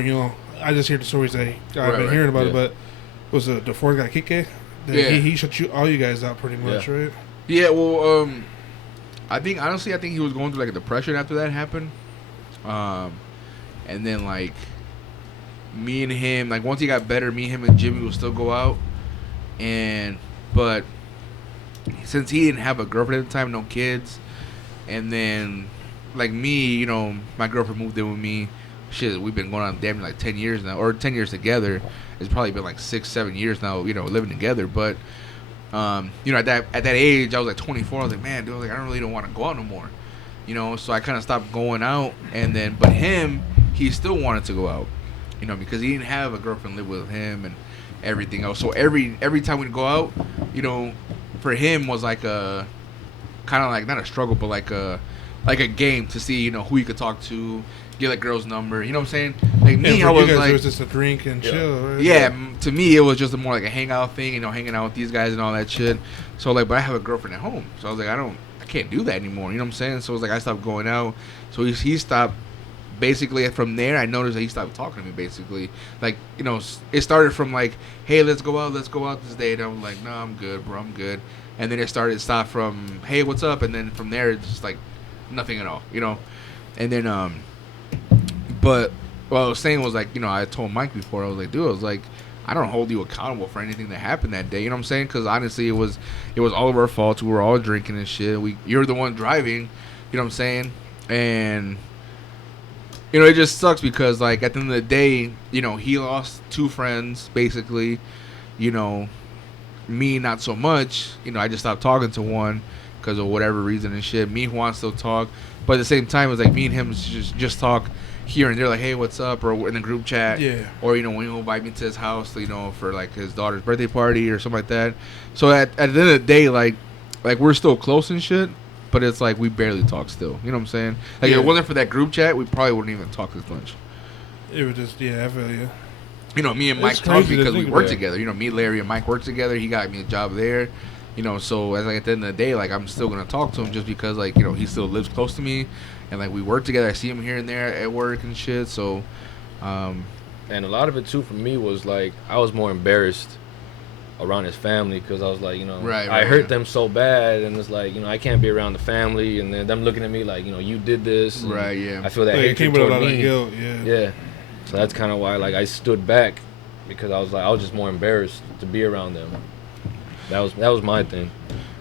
I just hear the stories that I've been right. hearing about it. Yeah. But was the fourth guy Kike? Yeah. He shut all you guys out pretty much, Yeah. right? yeah, well, I think honestly, he was going through a depression after that happened. and then like me and him, like once he got better, me, him, and Jimmy would still go out, but since he didn't have a girlfriend at the time, no kids, and then like me, you know, my girlfriend moved in with me. Shit, we've been going on damn near like 10 years now, or 10 years together. It's probably been like 6-7 years now, you know, living together. But you know, at that age, I was like 24. I was like, man, dude, like I don't want to go out no more, you know. So I kind of stopped going out, and then, but he still wanted to go out, you know, because he didn't have a girlfriend live with him and everything else. So every time we'd go out, you know, for him was like a kind of like not a struggle, but like a game to see, you know, who he could talk to, get a girl's number. You know what I'm saying? Like me, I was like, it was just a drink and chill. Right? Yeah, to me, it was just more like a hangout thing, you know, hanging out with these guys and all that shit. So like, but I have a girlfriend at home, so I was like, I can't do that anymore. You know what I'm saying? So it was like I stopped going out. So he stopped. Basically, from there, I noticed that he stopped talking to me. Basically, like, you know, it started from like, hey, let's go out this day. And I was like, no, I'm good, bro, I'm good. And then it stopped from, hey, what's up? And then from there, it's just like nothing at all, you know. And then but what I was saying was like, you know, I told Mike before, I was like, dude, I was like, I don't hold you accountable for anything that happened that day. You know what I'm saying? Because honestly, it was all of our faults. We were all drinking and shit. You're the one driving. You know what I'm saying? And you know, it just sucks because like at the end of the day, you know, he lost 2 friends basically. You know, me not so much. You know, I just stopped talking to one because of whatever reason and shit. Me and Juan still talk, but at the same time, it was like me and him just talk here and there, like, hey, what's up, or in the group chat, yeah, or you know, when he'll invite me to his house, you know, for like his daughter's birthday party or something like that. So at the end of the day, like we're still close and shit, but it's like we barely talk still. You know what I'm saying? Like if it wasn't for that group chat, we probably wouldn't even talk as much. It was just, yeah, I feel you. You know, me and Mike talk because we work together. You know, me, Larry, and Mike work together. He got me a job there. You know, so as like at the end of the day, like I'm still gonna talk to him just because, like, you know, he still lives close to me, and like we work together. I see him here and there at work and shit. So, and a lot of it too for me was like I was more embarrassed around his family because I was like, you know, I hurt them so bad, and it's like, you know, I can't be around the family, and then them looking at me like, you know, you did this, right? Yeah, I feel that like hatred toward me. Guilt, yeah. So that's kind of why, like, I stood back because I was just more embarrassed to be around them. That was my thing.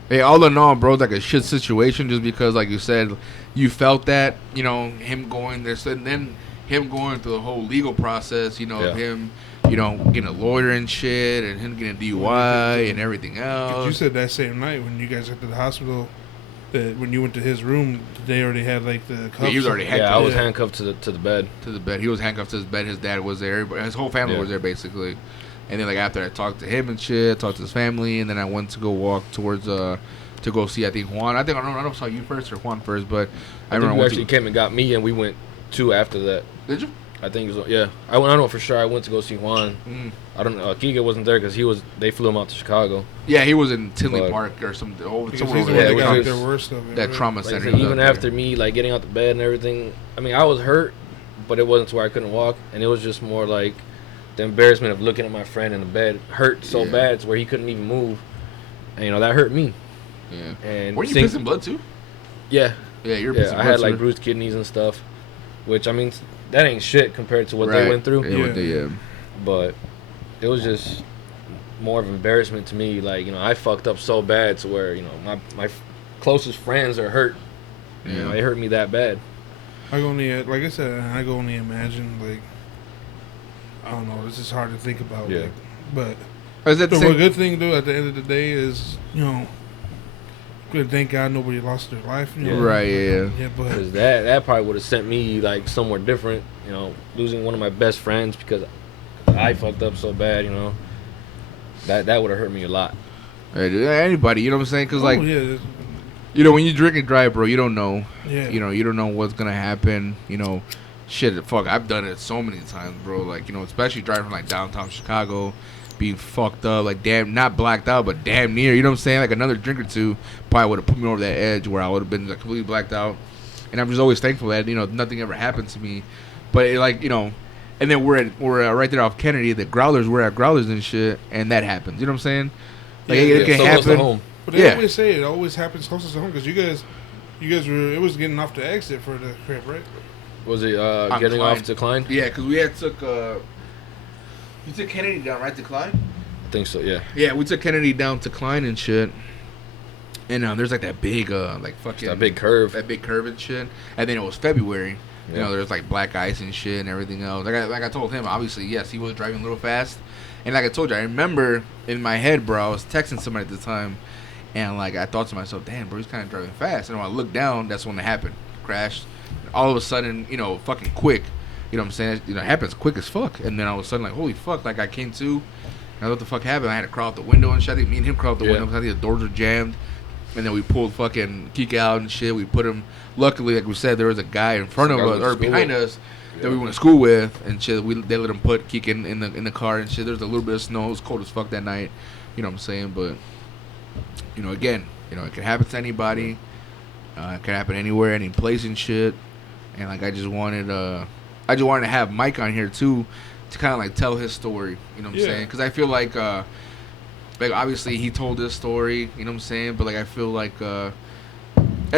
Hey, all in all, bro, it's like a shit situation just because, like you said, you felt that, you know, him going there, and then him going through the whole legal process, you know, him, you know, getting a lawyer and shit, and him getting a DUI and everything else. You said that same night when you guys went to the hospital, that when you went to his room, they already had like the cuffs. Yeah, he was already handcuffed. Yeah, I was handcuffed to the bed. To the bed. He was handcuffed to his bed. His dad was there. His whole family was there, basically. And then, like, after I talked to him and shit, talked to his family, and then I went to go walk towards, to go see, I think, Juan. I don't know if I saw you first or Juan first, but I remember you actually came and got me, and we went 2 after that. Did you? I think it was, yeah. I don't know for sure. I went to go see Juan. I don't know. Kiga wasn't there because they flew him out to Chicago. Yeah, he was in Tinley Park or somewhere over there. Got their worst of it, that trauma center. Even after me, like, getting out the bed and everything, I mean, I was hurt, but it wasn't to where I couldn't walk, and it was just more like the embarrassment of looking at my friend in the bed hurt so bad to where he couldn't even move, and, you know, that hurt me. Yeah. And were you pissing blood too? Yeah. Yeah, you're pissing blood. I had like bruised kidneys and stuff, which, I mean, that ain't shit compared to what they went through. Yeah. But it was just more of embarrassment to me. Like, you know, I fucked up so bad to where, you know, my closest friends are hurt. You know, it hurt me that bad. I can only, like I said, I can only imagine, like, I don't know, this is hard to think about. Yeah. Like, but the good thing, though, at the end of the day is, you know, good, thank God nobody lost their life. You know? Right, yeah. Yeah, but because that probably would have sent me, like, somewhere different, you know, losing one of my best friends because I fucked up so bad, you know. That would have hurt me a lot. Hey, dude, anybody, you know what I'm saying? Because, like, yeah. You know, when you drink and drive, bro, you don't know. Yeah. You know, you don't know what's going to happen. You know, shit, fuck, I've done it so many times, bro. Like, you know, especially driving from, like, downtown Chicago, being fucked up, like, damn, not blacked out, but damn near. You know what I'm saying? Like, another drink or two probably would have put me over that edge where I would have been, like, completely blacked out. And I'm just always thankful that, you know, nothing ever happened to me. But, it, like, you know, and then we're right there off Kennedy. The Growlers, we're at Growlers and shit, and that happens. You know what I'm saying? Like, it can happen. But they always say it always happens closest to home because you guys were, it was getting off the exit for the crib, right? Was it getting Klein. off to Klein? Yeah, because we had took. You took Kennedy down, right, to Klein? I think so. Yeah. Yeah, we took Kennedy down to Klein and shit. And there's like that big, like fucking. That big curve. That big curve and shit. And then it was February. Yeah. You know, there's like black ice and shit and everything else. Like I told him, obviously, yes, he was driving a little fast. And like I told you, I remember in my head, bro, I was texting somebody at the time. And like I thought to myself, damn, bro, he's kind of driving fast. And when I looked down, that's when it happened. Crashed. All of a sudden, fucking quick. You know what I'm saying? It happens quick as fuck. And then all of a sudden, like, holy fuck, like I came to. And what the fuck happened? I had to crawl out the window and shit. I think me and him crawled out the window because I think the doors were jammed. And then we pulled fucking Kika out and shit. We put him. Luckily, like we said, there was a guy in front of us or behind us that we went to school with and shit. They let him put Kika in the car and shit. There was a little bit of snow. It was cold as fuck that night. You know what I'm saying? But again, it can happen to anybody. It can happen anywhere, any place and shit. And like I just wanted to have Mike on here too, to kind of like tell his story. You know what I'm saying? Because I feel like obviously he told this story. You know what I'm saying? But like I feel like at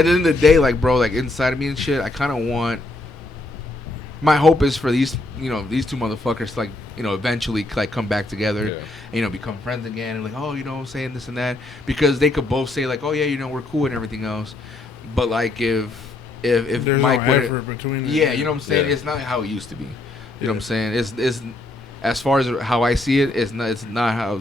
the end of the day, like bro, like inside of me and shit, I kind of want. My hope is for these two motherfuckers to like eventually like come back together, and, become friends again, and like saying this and that, because they could both say like, oh yeah, we're cool and everything else, but like if there's Mike no effort between them. you know what I'm saying, it's not how it used to be. You know what I'm saying? It's as far as how I see it, it's not how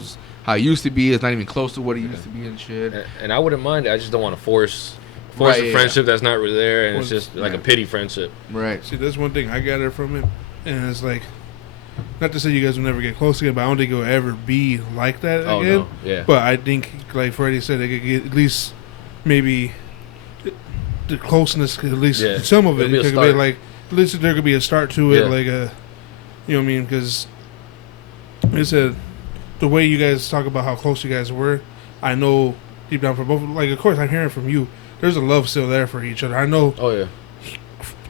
it used to be. It's not even close to what it used to be and shit. And I wouldn't mind it. I just don't want to force a friendship that's not really there, and it's just like a pity friendship. Right. See, that's one thing I gather from it, and it's like, not to say you guys will never get close again, but I don't think it'll ever be like that again. No. Yeah. But I think, like Freddie said, they could get at least maybe the closeness, at least some of it. It'll be a could start. be like, at least there could be a start to it, Yeah. like a, you know what I mean? Because like I said, the way you guys talk about how close you guys were, I know deep down for both. Like, of course, I'm hearing from you. There's a love still there for each other. I know. Oh yeah.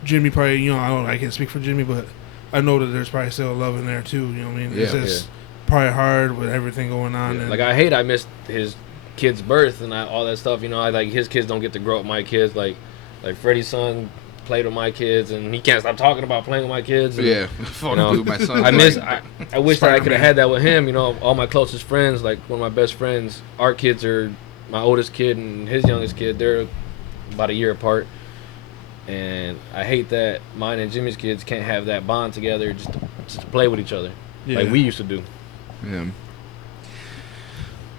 Jimmy probably, I can't speak for Jimmy, but I know that there's probably still love in there too. You know what I mean? Yeah. It's just probably hard with everything going on. Yeah. And Like I missed his kid's birth and all that stuff. I like his kids don't get to grow up with my kids. Like Freddie's son played with my kids, and he can't stop talking about playing with my kids. And, With my son. I wish that I could have had that with him. All my closest friends, like one of my best friends, our kids are my oldest kid and his youngest kid. They're about a year apart, and I hate that mine and Jimmy's kids can't have that bond together just to play with each other like we used to do. Yeah.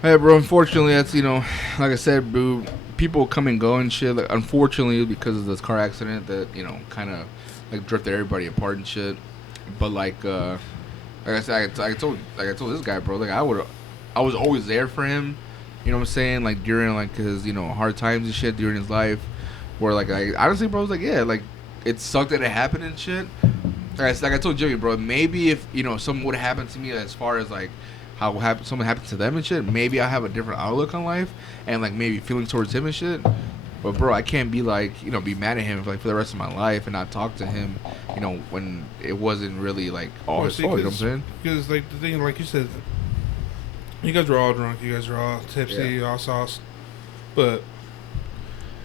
Hey, bro. Unfortunately, that's like I said, bro. People come and go and shit. Like, unfortunately, because of this car accident that kind of like drifted everybody apart and shit. But like I said, I told this guy, bro. Like I was always there for him. You know what I'm saying? Like during like his hard times and shit during his life. Where like honestly, bro, I was like, yeah, like it sucked that it happened and shit. Like I told Jimmy, bro, maybe if something would have happened to me as far as like how something happened to them and shit, maybe I have a different outlook on life and like maybe feelings towards him and shit. But bro, I can't be like be mad at him like for the rest of my life and not talk to him, when it wasn't really like all his fault. You know what I'm saying? Because like the thing, like you said, you guys were all drunk, you guys were all tipsy, all sauced, but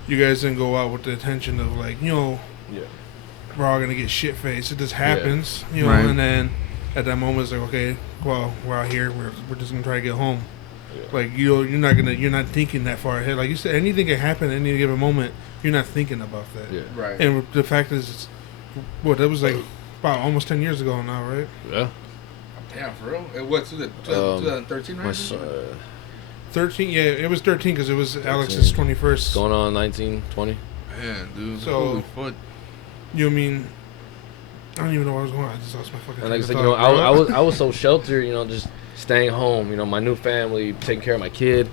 you guys didn't go out with the intention of like we're all gonna get shit faced. It just happens, Right. And then at that moment it's like, okay, well, we're out here, we're just gonna try to get home. Like you're not thinking that far ahead. Like you said, anything can happen at any given moment. You're not thinking about that. Yeah. Right. And the fact is, that was like about almost 10 years ago now, right? Yeah. Damn, for real? It was 2013, right? My son, 13, yeah, it was 13 because it was Alex's 21st. going on 19, 20. Man, dude. So- Holy fuck. You know what I mean? I don't even know where I was going. I just lost my fucking. And like I train said, of thought, bro. I was so sheltered, just staying home. My new family, taking care of my kid.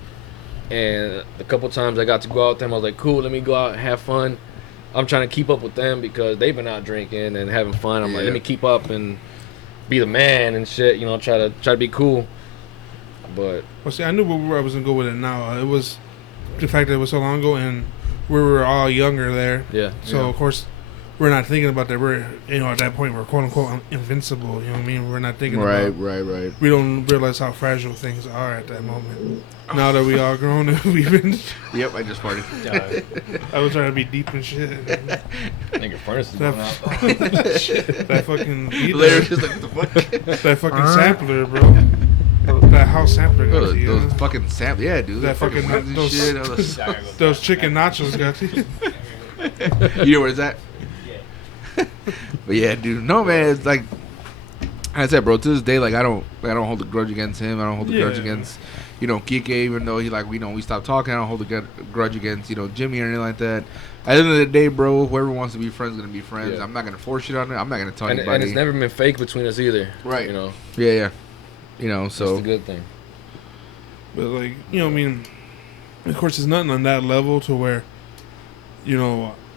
And a couple times I got to go out with them. I was like, cool, let me go out and have fun. I'm trying to keep up with them because they've been out drinking and having fun. I'm like, let me keep up and be the man and shit. Try to be cool. But Well, see, I knew where I was gonna go with it. Now it was the fact that it was so long ago and we were all younger there. yeah, So of course, we're not thinking about that. We're, at that point, we're quote unquote invincible. You know what I mean? We're not thinking Right. about. We don't realize how fragile things are at that moment. Now that we all grown and we've been. Yep, I just farted. I was trying to be deep and shit. Nigga, furnace is going out. That fucking beat, Later, just like, what the fuck? that fucking sampler, bro. That house sampler got to you. Those fucking samples, yeah, dude. That fucking those shit. those chicken nachos got to you. You know where it's at? But yeah, dude. No, man. It's like I said, bro. To this day, like I don't hold a grudge against him. I don't hold a grudge against, Kike. Even though he we stopped talking. I don't hold a grudge against, Jimmy or anything like that. At the end of the day, bro, whoever wants to be friends is gonna be friends. Yeah. I'm not gonna force shit on it. I'm not gonna tell anybody. And it's never been fake between us either. Right. Yeah. So that's a good thing. But like, I mean, of course, there's nothing on that level to where,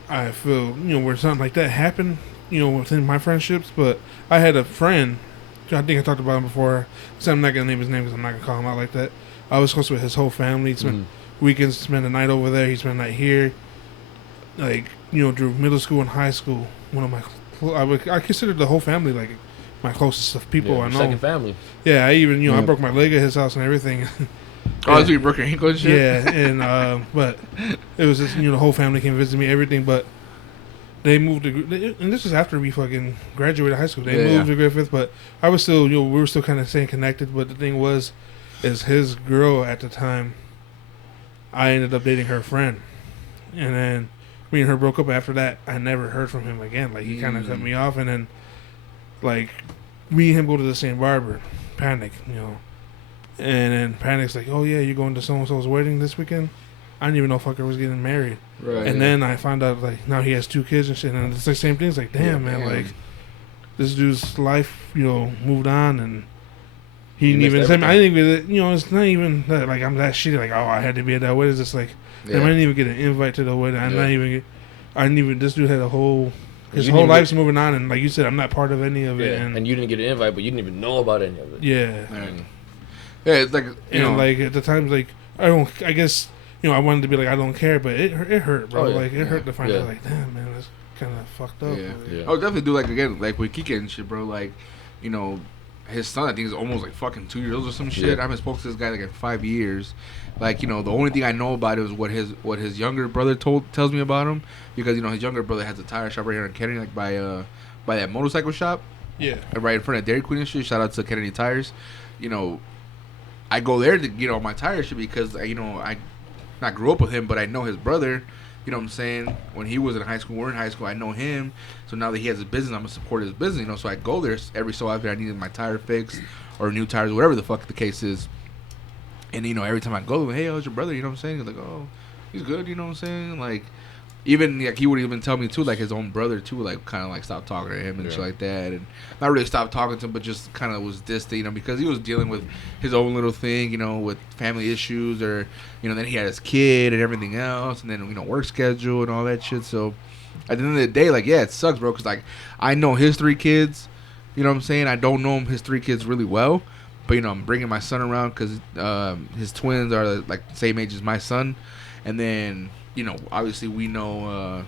I feel, where something like that happened, within my friendships. But I had a friend, I think I talked about him before. So I'm not gonna name his name because I'm not gonna call him out like that. I was close with his whole family. He spent weekends, spend the night over there. He spent the night here. Like, through middle school and high school. One of my, I consider the whole family like my closest of people I know. Second family. Yeah, I even, I broke my leg at his house and everything. Oh, so you broke your ankle and shit? Yeah, and but it was just, the whole family came visit me, everything. But they moved to, and this is after we fucking graduated high school. They moved to Griffith, but I was still, we were still kind of staying connected. But the thing was, is his girl at the time, I ended up dating her friend, and then me and her broke up. After that, I never heard from him again. Like, he kind of cut me off, and then like me and him go to the same barber, Panic, and then Panic's like, oh yeah, you're going to so and so's wedding this weekend. I didn't even know fucker was getting married. Right. And then I found out like now he has 2 kids and shit, and it's the same thing. It's like, damn, man, like this dude's life, moved on, and he didn't even. I didn't even. It's not even that like I'm that shitty. Like, oh, I had to be at that wedding. It's just like, damn, I didn't even get an invite to the wedding. I didn't even. This dude had a whole. His whole life's moving on, and like you said, I'm not part of any of it. And you didn't get an invite, but you didn't even know about any of it. Yeah. Yeah, it's like like at the time, like I guess I wanted to be like I don't care, but it hurt, bro. Like it hurt to find out, like, damn, man, that's kind of fucked up. I would definitely do like with Kike and shit, bro. Like, his son, I think, is almost like fucking 2 years old or some shit. I haven't spoken to this guy like in 5 years. Like, the only thing I know about it is what his younger brother tells me about him, because his younger brother has a tire shop right here in Kennedy, like by that motorcycle shop. Yeah. Right in front of Dairy Queen and shit. Shout out to Kennedy Tires. I go there to get all my tire shit because I not grew up with him, but I know his brother. You know what I'm saying? When he was in high school, we're in high school, I know him. So now that he has a business, I'm going to support his business, So I go there every so often. I needed my tire fixed or new tires, whatever the fuck the case is. And, every time I go, hey, how's your brother? You know what I'm saying? He's like, oh, he's good. You know what I'm saying? Like, even, like, he would even tell me, too, like, his own brother, too, like, kind of, like, stopped talking to him and shit like that. And not really stopped talking to him, but just kind of was distant, because he was dealing with his own little thing, with family issues or, then he had his kid and everything else. And then, work schedule and all that shit. So, at the end of the day, like, yeah, it sucks, bro, because, like, I know his 3 kids. You know what I'm saying? I don't know his 3 kids really well. But, I'm bringing my son around because his twins are, like, the same age as my son. And then, obviously we know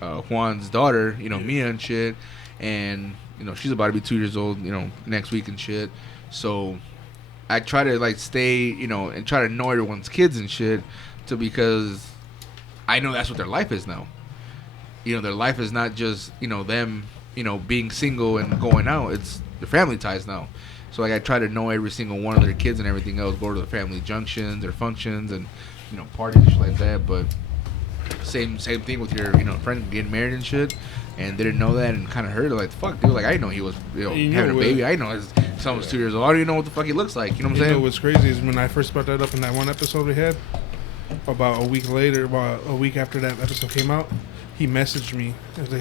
Juan's daughter, Mia and shit. And, she's about to be 2 years old, next week and shit. So I try to, like, stay, and try to know everyone's kids and shit because I know that's what their life is now. Their life is not just, them, being single and going out. It's their family ties now. So, like, I try to know every single one of their kids and everything else, go to the family junctions, their functions, and, parties and shit like that. But same thing with your, friend getting married and shit, and they didn't know that and kind of heard it. Like, fuck, dude, like, I didn't know he was, having a baby. I didn't know his son was 2 years old. I don't even know what the fuck he looks like. You know what I'm saying? What's crazy is when I first brought that up in that one episode we had, about a week after that episode came out, he messaged me. I was like,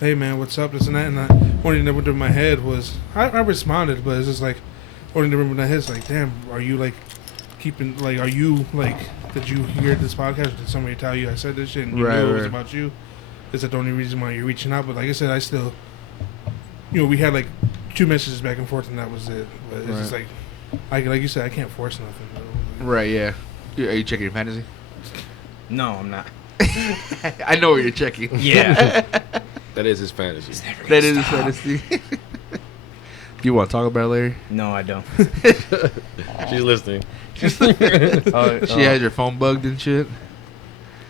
hey, man, what's up, this and that. And only thing that went through my head was, I responded, but it's just like, only thing that went through my head is like, damn, are you, like, keeping, like, are you, like, did you hear this podcast? Or did somebody tell you I said this shit and you knew it was about you? Is that the only reason why you're reaching out? But like I said, I still, we had, like, 2 messages back and forth, and that was it. But it's just like you said, I can't force nothing. Right, yeah. Are you checking your fantasy? No, I'm not. I know what you're checking. Yeah. That is his fantasy. That is his fantasy. You want to talk about it, Larry? No, I don't. She's listening. She has your phone bugged and shit.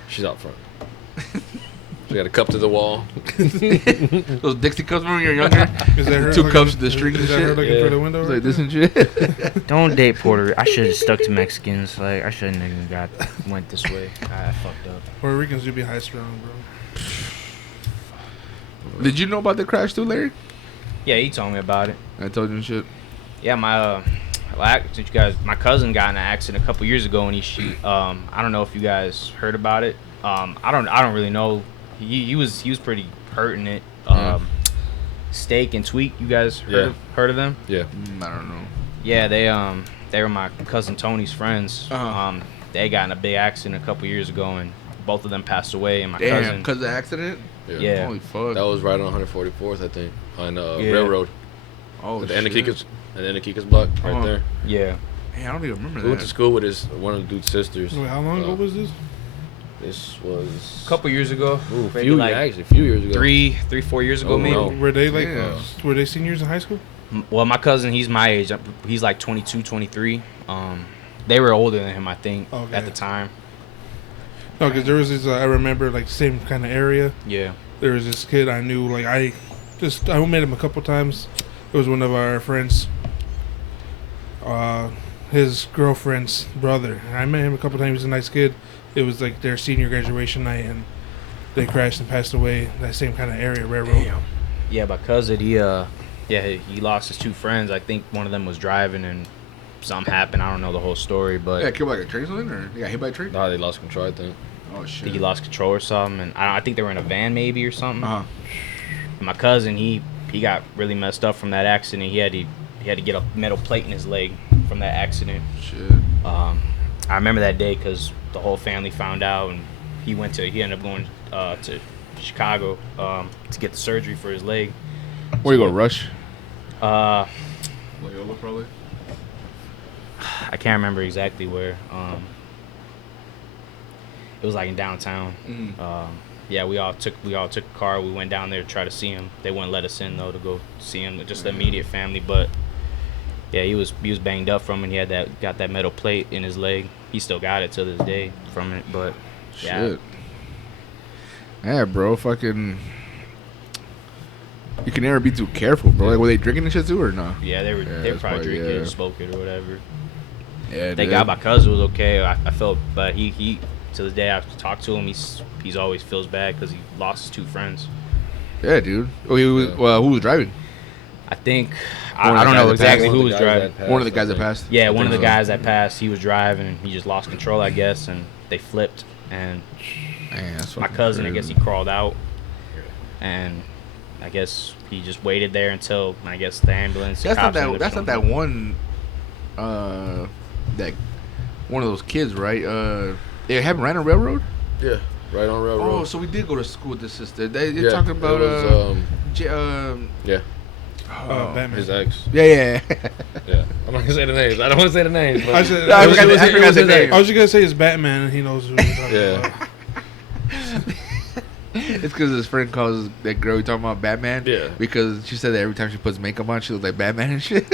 She's out front. She got a cup to the wall. Those Dixie cups when you were younger. Is that her? 2 looking- cups to the string and Is that her shit. looking Yeah. through the window? It's Right like this there? and shit. Don't date Puerto. I should have stuck to Mexicans. Like I shouldn't have went this way. I fucked up. Puerto Ricans do be high strung, bro. Did you know about the crash too, Larry? Yeah, he told me about it. I told you and shit. Yeah, my cousin got in an accident a couple years ago, and I don't know if you guys heard about it. I don't really know. He was pretty hurt in it. Steak and Tweak, you guys heard of them? Yeah. I don't know. Yeah, they were my cousin Tony's friends. Uh-huh. They got in a big accident a couple years ago, and both of them passed away. And my Damn, cousin, because of the accident? Yeah. Holy fuck. That was right on 144th, I think, on Yeah. Railroad. Oh, At the shit. end of Kika's block, right Uh-huh. there. yeah, Hey, I don't even remember We went to that. school with one of the dude's sisters. Wait, how long ago was this? This was a couple years ago, a maybe few, like actually, a few years ago. 3-4 years ago, Oh, maybe. no. Were they like? Yeah. Were they seniors in high school? Well, my cousin, he's my age. He's like 22, 23. They were older than him, I think, Okay. at the time. No, because there was this. I remember like same kind of area. Yeah. There was this kid I knew. Like I met him a couple times. It was one of our friends. His girlfriend's brother. I met him a couple times. He was a nice kid. It was like their senior graduation night, and they crashed and passed away. That same kind of area, railroad. Yeah, my cousin, he lost his 2 friends. I think one of them was driving and something happened. I don't know the whole story, but Yeah, killed by a train or something? Or they got hit by a train? Nah, they lost control, I think. Oh, I shit. think he lost control or something. And I think they were in a van maybe or something. Uh-huh. And my cousin, he got really messed up from that accident. He had to get a metal plate in his leg from that accident. Shit. I remember that day because the whole family found out, and he ended up going to Chicago to get the surgery for his leg. Where you go, Rush? Uh, Loyola, probably. I can't remember exactly where. It was like in downtown. Mm-hmm. Yeah, we all took a car. We went down there to try to see him. They wouldn't let us in though to go see him. Just the immediate family, but yeah, he was banged up from it. He got that metal plate in his leg. He still got it to this day from it. But yeah, Shit. Yeah, bro, fucking. You can never be too careful, bro. Like, were they drinking and shit too, or no? yeah, they were that's probably drinking, yeah. and smoking or whatever. Yeah, Thank God my cousin was okay. I felt, but he to this day I've talked to him. He's always feels bad because he lost his 2 friends. Yeah, dude. Oh, who was driving? I think One of I the don't guys know that exactly passed. who was driving. One of the guys that passed. Yeah, one of the think so. guys that passed, he was driving and he just lost control, I guess, and they flipped. And Man, that's my fucking cousin, I crazy. guess he crawled out, and I guess he just waited there until I guess the ambulance. That's not cops that. ended up That's not showing that up. one. That one of those kids, right? It happened right on railroad. Yeah, right on Railroad. Oh, so we did go to school with the sister. They're yeah, talking about it was, yeah, Batman. his ex. yeah. Yeah, I'm not gonna say the names. I don't want to say the names. But I said- No, I it was- forgot it was- I it forgot was the his name. ex. I was just gonna say it's Batman, and he knows who we're talking Yeah. about. It's because his friend calls that girl we talking about Batman. Yeah. Because she said that every time she puts makeup on, she looks like Batman and shit.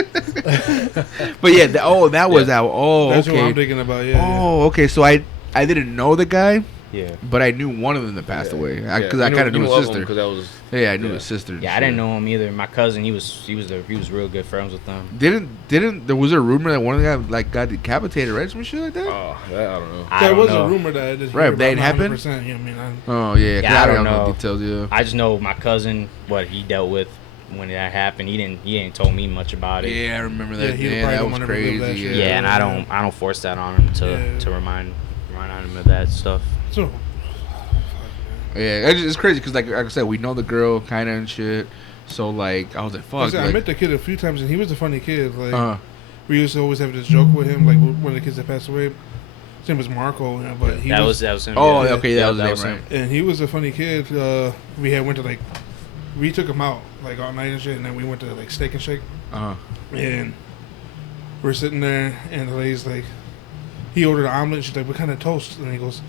But yeah, that was out. Oh, That's what I'm okay. thinking about. Yeah. Oh, okay. So I didn't know the guy, Yeah, but I knew one of them that passed away because I kind of knew his sister. because that was Yeah, I knew Yeah. his sister. and yeah, I didn't shit. know him either. My cousin, he was real good friends with them. Didn't there was a rumor that one of the guys like got decapitated, right? Some shit like that. oh, that, I don't know. I There don't was know. a rumor that I just Right, hear but that about didn't happen? 100%. Yeah, I mean, Oh yeah, 'cause Yeah, I don't don't know know. details. Yeah. I just know my cousin, what he dealt with when that happened. He ain't told me much about it. Yeah, I remember Yeah, that. he Yeah, probably that don't was wanna relive that crazy. shit. Yeah. Yeah, and I don't force that on him Yeah. to remind him of that stuff. so Yeah, it's crazy because like I said, we know the girl kind of and shit. So like I was like, fuck. I Like, met the kid a few times, and he was a funny kid. Like uh, we used to always have this joke with him. Like one of the kids that passed away, his name was Marco, but he That was, was him. oh, yeah. okay, Yeah, that was him, right? and he was a funny kid. We took him out like all night and shit, and then we went to like Steak and Shake, and we're sitting there, and the lady's like, he ordered an omelet. She's like, "What kind of toast?" And he goes,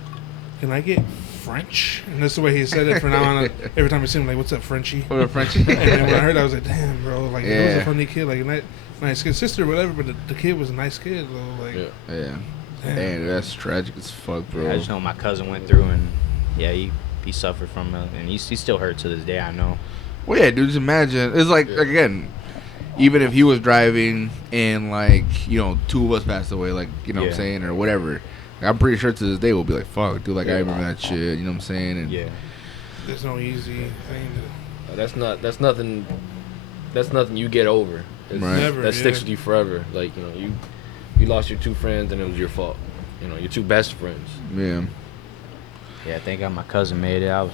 can I get French? And that's the way he said it from now on. Every time I see him, like, what's up, Frenchie? What a Frenchie. And then when I heard that, I was like, damn, bro. Like, it was Yeah. a funny kid. Like, nice kid. Sister, whatever, but the kid was a nice kid, though. Like, Yeah. damn. Damn, that's tragic as fuck, bro. I just know my cousin went through, and yeah, he suffered from it, and he's still hurt to this day. I know. Well, yeah, dude, just imagine. It's like, again, even if he was driving and, like, you know, two of us passed away, like, you know what I'm Yeah. saying, or whatever, I'm pretty sure to this day we'll be like, fuck, dude, like, I remember that shit, you know what I'm saying? And Yeah. There's no easy thing That's nothing you get over. It's, Right. Never, that sticks yeah. with you forever. Like, you know, you lost your two friends and it was your fault. You know, your two best friends. Yeah. Yeah, thank God my cousin made it.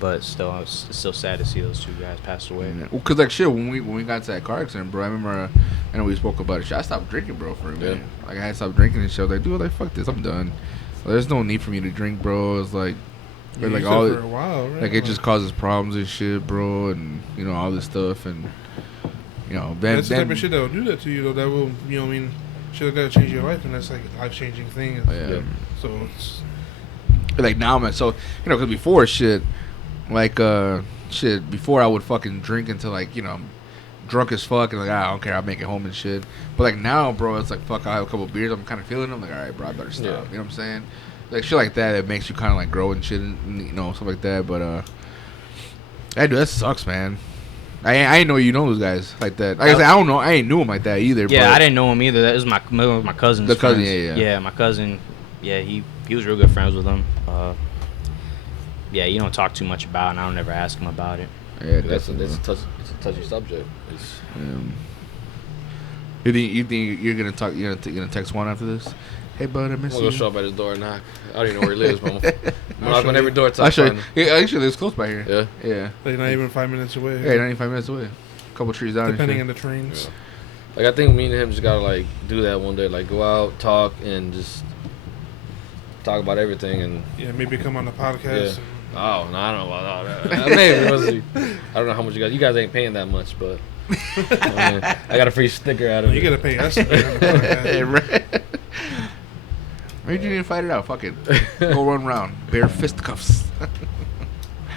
But still, it's still sad to see those two guys pass away. Well, cause like shit, when we got to that car accident, bro, I remember, I know we spoke about it. Shit, I stopped drinking, bro, for a minute. Like I had stopped drinking and shit. I was like, dude, like fuck this, I'm done. Like, there's no need for me to drink, bro. It's like, Yeah, like you all, said for a while, right? like it just causes problems and shit, bro, and you know all this stuff, and you know that's the type of shit that will do that to you, though. That will, you know what I mean, shit that'll change your life, and that's like a life-changing thing. Yeah. So it's Like now, man. So you know, cause before shit, like shit, before I would fucking drink until like you know, I'm drunk as fuck and like I don't care, I'll make it home and shit. But like now, bro, it's like fuck, I have a couple beers, I'm kind of feeling them. Like all right, bro, I better stop. Yeah. You know what I'm saying? Like shit like that, it makes you kind of like grow and shit, and, you know, stuff like that. But hey, dude, that sucks, man. I didn't know you know those guys like that. Like I said, I don't know, I ain't knew him like that either. Yeah, but I didn't know him either. That was my cousin's The cousin, friends. yeah. Yeah, my cousin. Yeah, he was real good friends with him. Yeah, you don't talk too much about it, and I don't ever ask him about it. Yeah, It's definitely. a touchy subject. It's, You think you're gonna talk? You're gonna text one after this? Hey, bud, I I'm miss gonna you. go show up at his door and knock. I don't even know where he lives, but I'm gonna I'll knock show on you. every door. till I I'll show you. find him. Yeah, actually, it's close by here. Yeah. Yeah. like not even 5 minutes away. Hey, 95 minutes away. Couple trees down. Depending and on the trains. Like I think me and him just gotta like do that one day. Like go out, talk, and just talk about everything. And Yeah, maybe come on the podcast. oh no, I don't know about all that. Maybe we'll see. I don't know how much you guys ain't paying that much, but I mean, I got a free sticker out of And it. you gotta pay us to be on the podcast. Right. Maybe you need to fight it out. Fuck it. Go run round. Bare fisticuffs.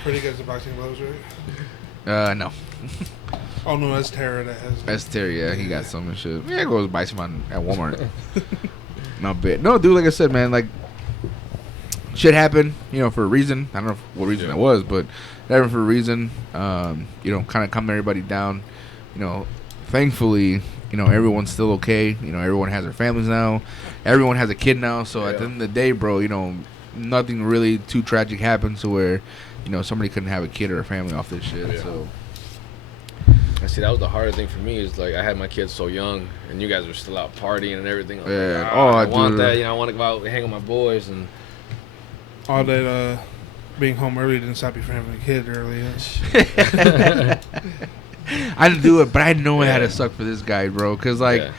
Pretty good at boxing gloves, right? No. Oh no, that's Tara that has. That's Terry. Yeah, he got some and shit. Yeah, go buy some at Walmart. Not bad. No, dude. Like I said, man. Like shit happened. You know, for a reason. I don't know what reason that was, but it happened for a reason. You know, kind of calm everybody down. You know, thankfully, you know, everyone's still okay. You know, everyone has their families now. Everyone has a kid now. So at the end of the day, bro, you know, nothing really too tragic happened to where, you know, somebody couldn't have a kid or a family off this shit. Yeah. So. I see that was the hardest thing for me is like I had my kids so young and you guys were still out partying and everything. I was Yeah. like, Oh, I want dude. that. You know, I want to go out and hang with my boys and All that being home early didn't stop you from having a kid early. I didn't do it, but I know it had to suck for this guy, bro. Cause like, yeah.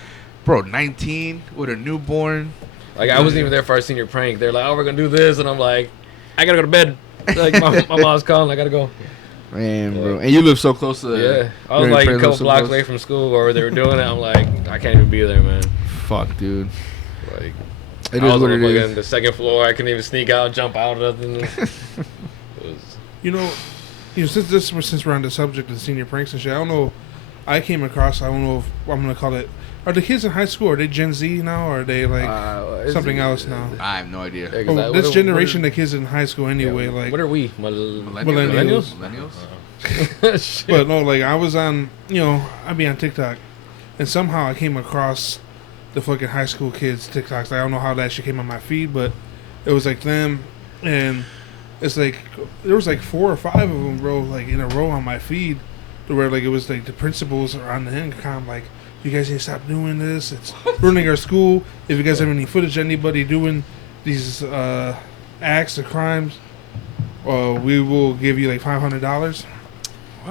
bro, 19 with a newborn. Like I wasn't even there for our senior prank. They're like, "Oh, we're gonna do this," and I'm like, "I gotta go to bed." Like my mom's calling, I gotta go. Man, bro, and you live so close to. Yeah, I was your like a friends live couple so blocks close. away from school, or they were doing it. I'm like, I can't even be there, man. Fuck, dude. Like, It I is was what on it like, is. on the second floor. I couldn't even sneak out, jump out, or nothing. It was, You know, since we're on the subject of senior pranks and shit, I don't know. I came across. I don't know if I'm gonna call it. Are the kids in high school? Are they Gen Z now? Or are they like something else now? I have no idea. Yeah, 'cause Oh, this generation of kids in high school anyway. Like, what are we? Millennials. Millennials? Shit. but no, like I was on. You know, I'd be on TikTok, and somehow I came across the fucking high school kids TikToks. Like, I don't know how that shit came on my feed, but it was like them, and it's like there was like 4 or 5 of them, bro, like in a row on my feed, to where like it was like the principals are on the intercom, like, you guys need to stop doing this. It's ruining our school. If you guys have any footage of anybody doing these acts or crimes, we will give you like $500.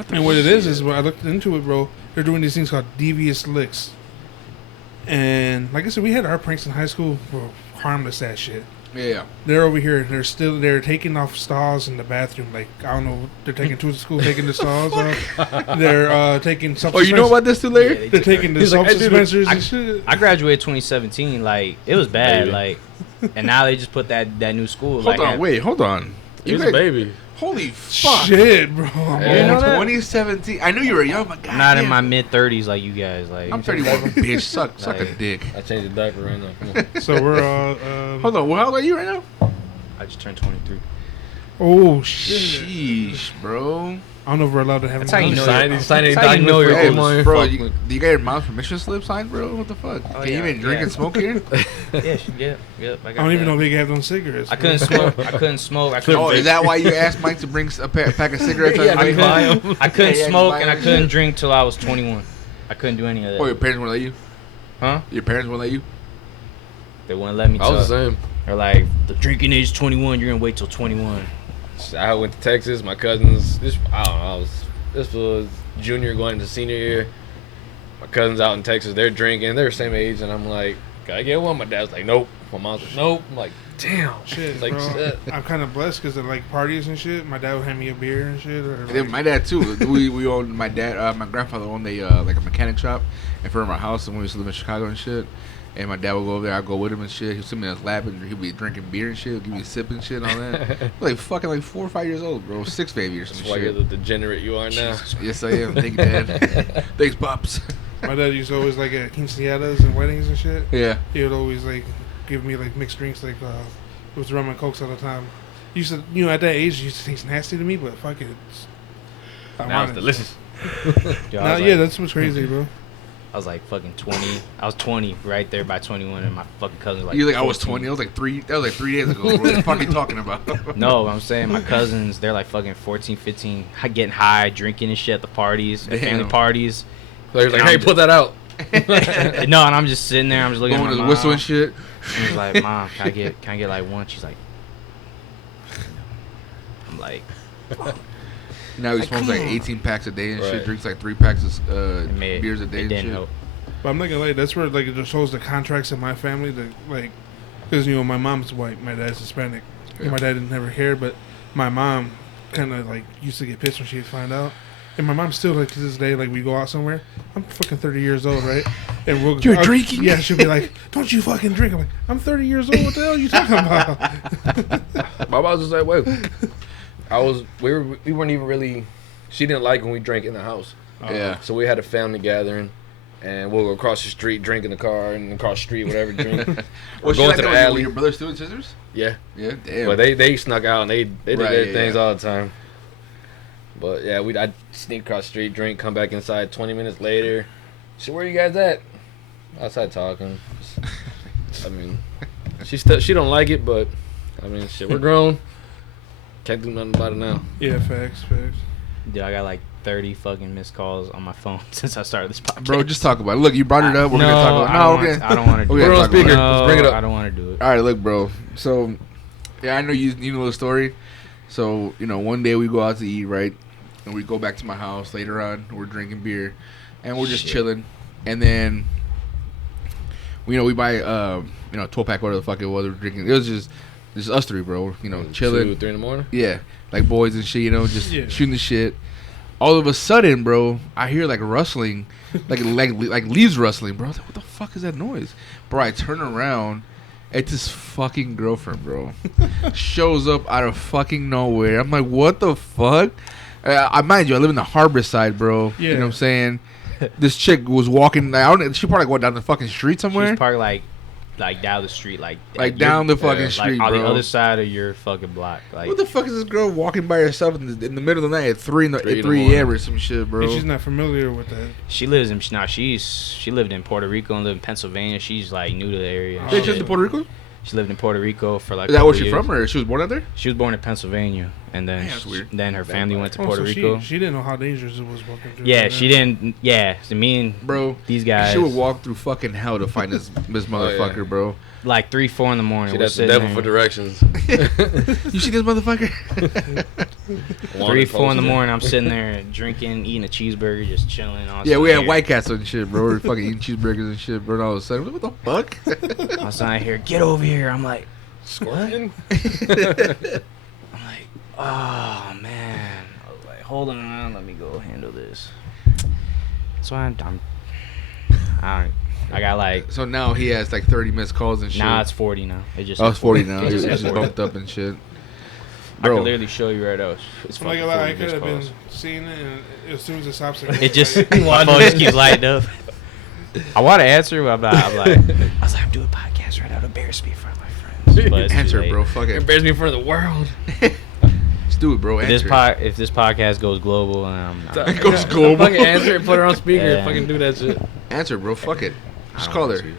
And what it is when I looked into it, bro, they're doing these things called devious licks. And like I said, we had our pranks in high school were harmless as shit. Yeah. They're over here. They're taking off stalls in the bathroom. Like, I don't know. They're taking to school, taking the stalls off. They're taking self. Oh, you know about this too, Larry? Yeah, They're taking the He's like, self I did it. dispensers and shit. I graduated 2017. Like, it was bad. Baby. Like, And now they just put that new school. Hold on, wait, hold on. He was a baby. Holy fuck. Shit, bro. You didn't know that? 2017. I knew you were young, but God I'm not in damn. my mid-30s like you guys. Like I'm 31, bitch. Suck a Like- dick. I changed the diaper right now. Come on. So we're Hold on, how old are you right now? I just turned 23. oh shit. Sheesh, bro. I don't know if we're allowed to have. That's how you know. Sign a That's how you document know for you're Hey, come on. bro, Fuck you got your mom's permission slip signed, bro? What the fuck? Oh, Can you yeah, even drink yeah. and smoke here? Yeah. I don't even know if they can have them cigarettes. I couldn't smoke. I couldn't smoke. I couldn't. Oh, is that why you asked Mike to bring a pack of cigarettes? on Yeah, the I way couldn't buy home? 'em. I couldn't Yeah, you smoke buy and I that couldn't shit? drink till I was 21. I couldn't do any of Oh, that. your parents wouldn't let you? Huh? Your parents wouldn't let you? They wouldn't let me. I was till- the same. They're like, the drinking age is 21. You're gonna wait till 21. I went to Texas. My cousins. I don't know. This was junior going into senior year. My cousins out in Texas. They're drinking. They're the same age, and I'm like, "Can I get one?" My dad's like, "Nope." My mom's like, "Nope." I'm like, "Damn." Shit, Like, bro. shit. I'm kind of blessed because of like parties and shit. My dad would hand me a beer and shit. Or, Yeah, like, my dad too. we owned my grandfather owned a like a mechanic shop in front of our house, and we used to live in Chicago and shit. And my dad would go over there. I'd go with him and shit. He'd sit me in his lap and he'd be drinking beer and shit. Give me a sip and shit and all that. Like fucking like 4 or 5 years old, bro. 6 maybe or some That's why you're shit. the degenerate you are now. Yes, I am. Thank you, Dad. Thanks, pops. my dad used to always like at quinceañeras and weddings and shit. Yeah. He would always like give me like mixed drinks, like it was rum and cokes all the time. Used to, at that age, it used to taste nasty to me, but fuck it. I Now wanted it's it. delicious. Dude, I Nah, was yeah, like, that's what's crazy, bro. I was like fucking 20. I was 20 right there by 21, and my fucking cousin was like. You think I was 14. 20? That was like 3 days ago. Bro. What the fuck are you talking about? No, I'm saying my cousins, they're like fucking 14, 15, getting high, drinking and shit at the parties, at family Damn. parties. So he's like, And "Hey, I'm put that out." No, and I'm just sitting there. I'm just looking Going at to my the whistle mom. and shit. I was like, "Mom, can I get like one?" She's like, I'm like, Now he Like, smokes come like on. 18 packs a day and shit. Right. Drinks like 3 packs of it made, beers a day it and didn't shit. help. But I'm not gonna lie, that's where like it just shows the contracts in my family. That like, because my mom's white, my dad's Hispanic. Yeah. And my dad didn't never care, but my mom kind of like used to get pissed when she'd find out. And my mom still like to this day, like we go out somewhere. I'm fucking 30 years old, right? And we'll You're drinking? Yeah, she'll be like, "Don't you fucking drink?" I'm like, "I'm 30 years old. What the hell are you talking about?" My mom was just like, "Wait." We weren't even really. She didn't like when we drank in the house. Yeah. So we had a family gathering, and we'll go across the street, drink in the car, and across the street, whatever, drink. Was Going she like to the that with alley. your brothers too and sisters? Yeah. Yeah, damn. But they snuck out and they did Right, their yeah, things yeah. all the time. But yeah, I'd sneak across the street, drink, come back inside 20 minutes later. So where you guys at? Outside talking. I mean, she don't like it, but I mean, shit, we're grown. Can't do nothing about it now. Yeah, facts. Dude, I got like 30 fucking missed calls on my phone since I started this podcast. Bro, just talk about it. Look, you brought it up. We're gonna talk about it. No, Okay. I don't want to do We're it. gonna on talk about speaker. it. No, Let's bring it up. I don't want to do it. All right, look, bro. So, yeah, I know you know the story. So, one day we go out to eat, right? And we go back to my house later on. We're drinking beer, and we're just Shit. chilling. And then, we buy, 12-pack, whatever the fuck it was. We're drinking. It was just us three, bro. Chilling. 2, 3 in the morning. Yeah, like boys and shit. Just Yeah. shooting the shit. All of a sudden, bro, I hear like rustling, like leaves rustling, bro. I was like, what the fuck is that noise, bro? I turn around. It's his fucking girlfriend, bro. Shows up out of fucking nowhere. I'm like, what the fuck? I mind you, I live in the harbor side, bro. Yeah. You know what I'm saying? This chick was walking. She probably went down the fucking street She somewhere. was parked like down the street, like Down the fucking like street, on bro. the other side of your fucking block. Like, What the fuck is this girl walking by herself in the middle of the night at 3 in the 3 a.m. or some shit, bro? And she's not familiar with that. she lives in she lived in Puerto Rico and lived in Pennsylvania. She's like new to the area. Oh, They shit. just in Puerto Rico? She lived in Puerto Rico for like. Is that where couple she's years. from, or she was born out there? She was born in Pennsylvania, and then Yeah, that's weird. then her family went to Oh, Puerto so Rico. She didn't know how dangerous it was walking through. Yeah, there. she didn't. Yeah, so me and Bro, these guys, she would walk through fucking hell to find this motherfucker, bro. like 3, 4 in the morning. She we're that's the sitting devil for there. directions. You see this motherfucker? 3, 4 in the morning. I'm sitting there drinking, eating a cheeseburger, just chilling. Yeah, we had White Castle and shit, bro. We were fucking eating cheeseburgers and shit, bro. And all of a sudden, what the fuck? I was out here, get over here. I'm like, Scorpion? I'm like, oh man. I was like, hold on, let me go handle this. So I don't I got like So now he has like 30 missed calls and shit. now it's 40 now. It just Oh, it's 40 now. It It's just just says bumped up and shit. I Bro. could literally show you right now. It's I'm like, fucking I 40 could missed have been calls. seeing it, and as soon as it stops, It just my phone just keeps lighting up. I want to answer, but I'm like, I was like, I'm doing a podcast right now to embarrass me in front of my friends. But it's too Answer, late. bro. Fuck It it. embarrassed me in front of the world. Just do it, bro. If Answer. if this podcast goes global, It goes global. Fucking answer it, put her on speaker, Yeah. and fucking do that shit. Answer, bro. Fuck it. I Just don't call want her. to.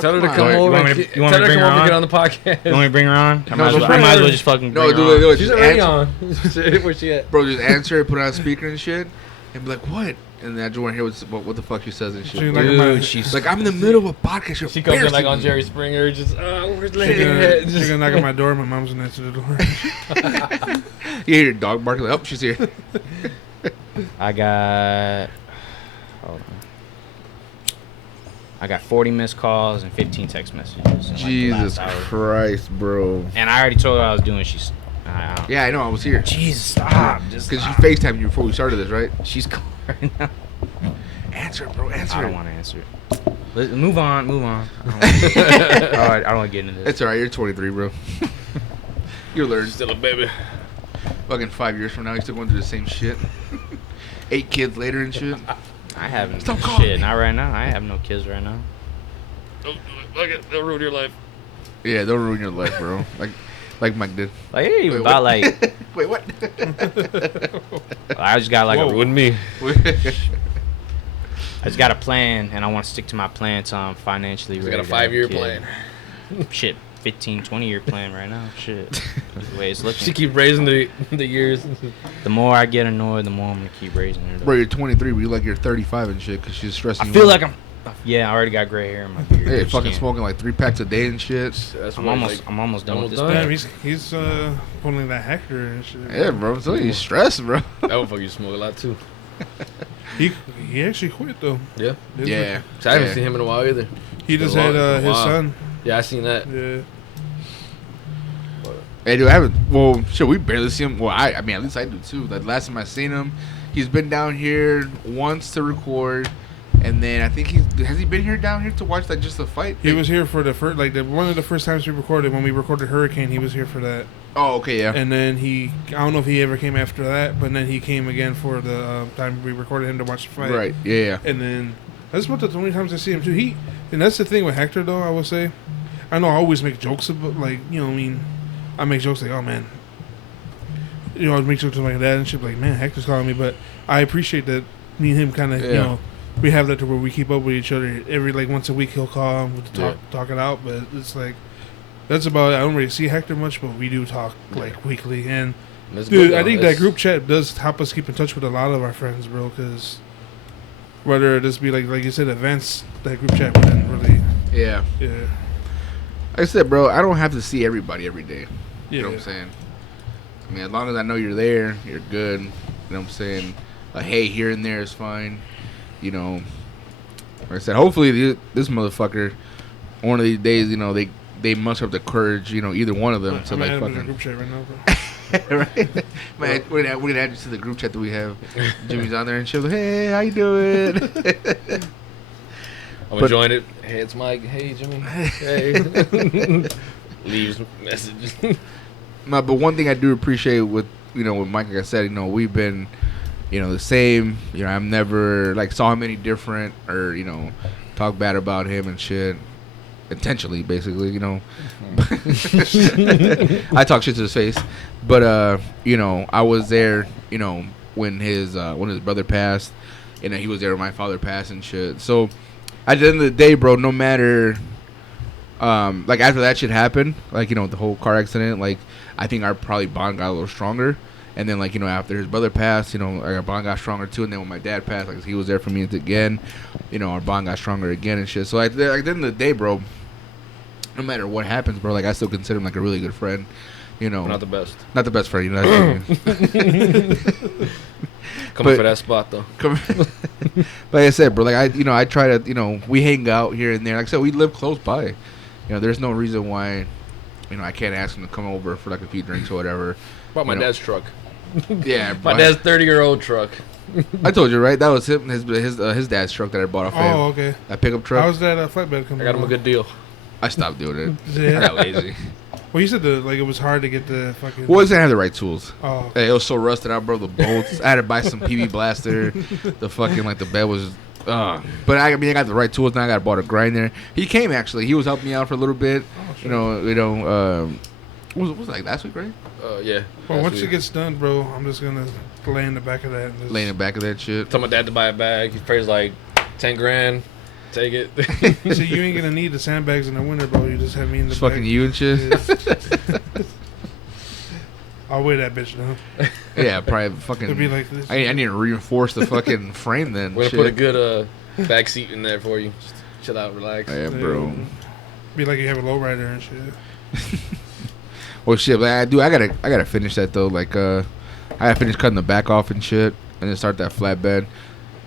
Tell her to Fuck come on. over. want me and to- you want tell me her to to bring come her over and get on? on the podcast. You want me to bring her on? I might as don't well bring her. just fucking No, bring do her it. on. She's Just already answer. on. Shit, where's she at? Bro, just answer it, put it on speaker and shit, and be like, what? And then I just want to hear what the fuck she says and shit. She's Like, like, my- Dude, she's like, I'm in the middle of a podcast. You're She comes in like embarrassing on me. Jerry Springer, just where's She's Lady? gonna, Just- she's gonna knock on my door. My mom's gonna answer the door. You hear your dog barking. Like, oh, she's here. I got. Hold on. I got 40 missed calls and 15 text messages. in, like, the Jesus last hour. Christ, bro. And I already told her what I was doing. She's. I don't- Yeah, I know. I was here. Jesus, stop. Just Because she stop. FaceTimed you before we started this, right? She's calling right now. Answer it, bro. Answer I it. don't want to answer it. Move on. Move on. I don't want to get into this. It's alright. You're 23, bro. You'll learn. Still a baby. Fucking 5 years from now, you're still going through the same shit. 8 kids later and shit. I haven't. Stop calling Shit, me. not right now. I have no kids right now. Don't do it. Fuck it. They'll ruin your life. Yeah, they'll ruin your life, bro. Like Mike did. Like, it ain't even Wait, about what? like. Wait, what? I just got like Whoa, wouldn't me. I just got a plan, and I want to stick to my plan until I'm financially He's ready. got a to have 5-year kid. plan. Shit, 15, 20-year plan right now. Shit. That's the way it's She looking. keep raising the years. The more I get annoyed, the more I'm going to keep raising her. though. Bro, you're 23, but you like you're 35 and shit because she's stressing I you feel out. like I'm. Yeah, I already got gray hair in my beard. Hey, Just fucking can't- smoking like 3 packs a day and shit. That's I'm what, almost. like, I'm almost done with this. almost done. plan. Damn, he's pulling that Hector and shit. Yeah, bro. So he's stressed, bro. that motherfucker used to smoke a lot too. He actually quit though. Yeah. Didn't Yeah. So I haven't Yeah. seen him in a while either. He just Been a had while. his Wow. son. Yeah, I seen that. Yeah. Hey, dude, I haven't. Well, shit, we barely see him. Well, I mean, at least I do too. The last time I seen him, he's been down here once to record, and then I think has he been here down here to watch like just the fight? He was here for the first, one of the first times we recorded. When we recorded Hurricane, he was here for that. Oh, okay, yeah. And then I don't know if he ever came after that, but then he came again for the time we recorded him to watch the fight. Right. Yeah. Yeah. And then that's about the only times I see him too. And that's the thing with Hector though. I will say, I know I always make jokes about I make jokes like, oh man, I make jokes with my dad and shit like, man, Hector's calling me. But I appreciate that me and him kind of Yeah. we have that to where we keep up with each other. Every once a week he'll call and we'll talk it out. But it's like that's about it. I don't really see Hector much, but we do talk like weekly. And That's dude, good, I though. think That's- that group chat does help us keep in touch with a lot of our friends, bro. Because whether it just be like you said, events, that group chat wouldn't really, Yeah. yeah, Like I said, bro, I don't have to see everybody every day. yeah. You know what I'm saying? I mean, as long as I know you're there, you're good. You know what I'm saying? A hey here and there is fine. You know, like I said, hopefully this motherfucker, one of these days, they must have the courage, either one of them to I'm like adding him in the fucking. group chat right now, bro. Right? Man, we're gonna add you to the group chat that we have. Jimmy's on there and shit. Like, hey, how you doing? I'm But- enjoying it. Hey, it's Mike. Hey, Jimmy. Hey. Leaves messages. No, but one thing I do appreciate with Mike, like I said, we've been, the same. I've never saw him any different or talk bad about him and shit. Intentionally, basically, I talk shit to his face, but I was there, when his brother passed, and he was there when my father passed and shit. So at the end of the day, bro, no matter, after that shit happened, the whole car accident, I think our probably bond got a little stronger. And then, after his brother passed, our bond got stronger too. And then when my dad passed, he was there for me again, our bond got stronger again and shit. So, at the end of the day, bro, no matter what happens, bro, I still consider him a really good friend, Not the best. Not the best friend, Coming But- for that spot though. Like I said, bro, I try to, we hang out here and there. Like I said, we live close by. There's no reason why, I can't ask him to come over for a few drinks or whatever. Brought my You know. dad's truck. Yeah, My bro. dad's 30-year-old truck. I told you, right? That was him. His dad's truck that I bought off him. Oh, okay. That pickup truck. How's that flatbed coming? I got him a good deal. I stopped doing it. Yeah. I got lazy. Well, you said it was hard to get the fucking. Well, I didn't have the right tools. Oh. Hey, it was so rusted out, bro. The bolts. I had to buy some PV blaster. The fucking the bed was. But I got the right tools now. I got bought a grinder. He came actually. He was helping me out for a little bit. Oh, sure. What was it, like last week, right? Yeah. Well, once it gets done, bro, I'm just gonna lay in the back of that. And just... Lay in the back of that shit. Told my dad to buy a bag. He pays like 10 grand. Take it. So you ain't gonna need the sandbags in the winter, bro. You just have me in the Just back. fucking you and shit. Yeah. I'll wear that bitch now. Yeah, probably fucking. It'll be like this. I need to reinforce the fucking frame then. We're gonna shit. put a good back seat in there for you. Just chill out, relax. Yeah, bro. Be like you have a lowrider and shit. Well, shit, but I gotta finish that though. Like, I gotta finish cutting the back off and shit, and then start that flatbed.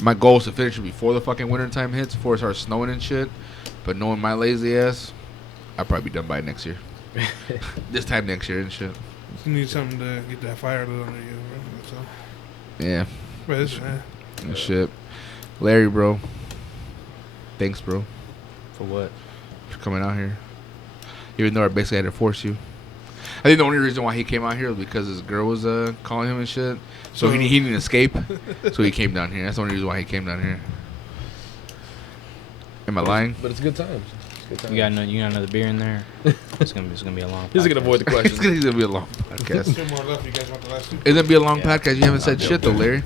My goal is to finish it before the fucking winter time hits, before it starts snowing and shit. But knowing my lazy ass, I'll probably be done by next year. This time next year and shit. You need something to get that fire lit under you, bro. That's all. Yeah. But it's And shit. Larry, bro. Thanks, bro, For what? for coming out here. Even though I basically had to force you. I think the only reason why he came out here was because his girl was calling him and shit. So he needed an escape. So he came down here. That's the only reason why he came down here. Am I lying? But it's good times. It's good times. You got another beer in there? It's gonna be a long. He's gonna podcast. avoid the It's question. gonna be a long podcast. two more left. You guys want the last two? It's gonna be a long Yeah. podcast. You haven't said shit though, Larry.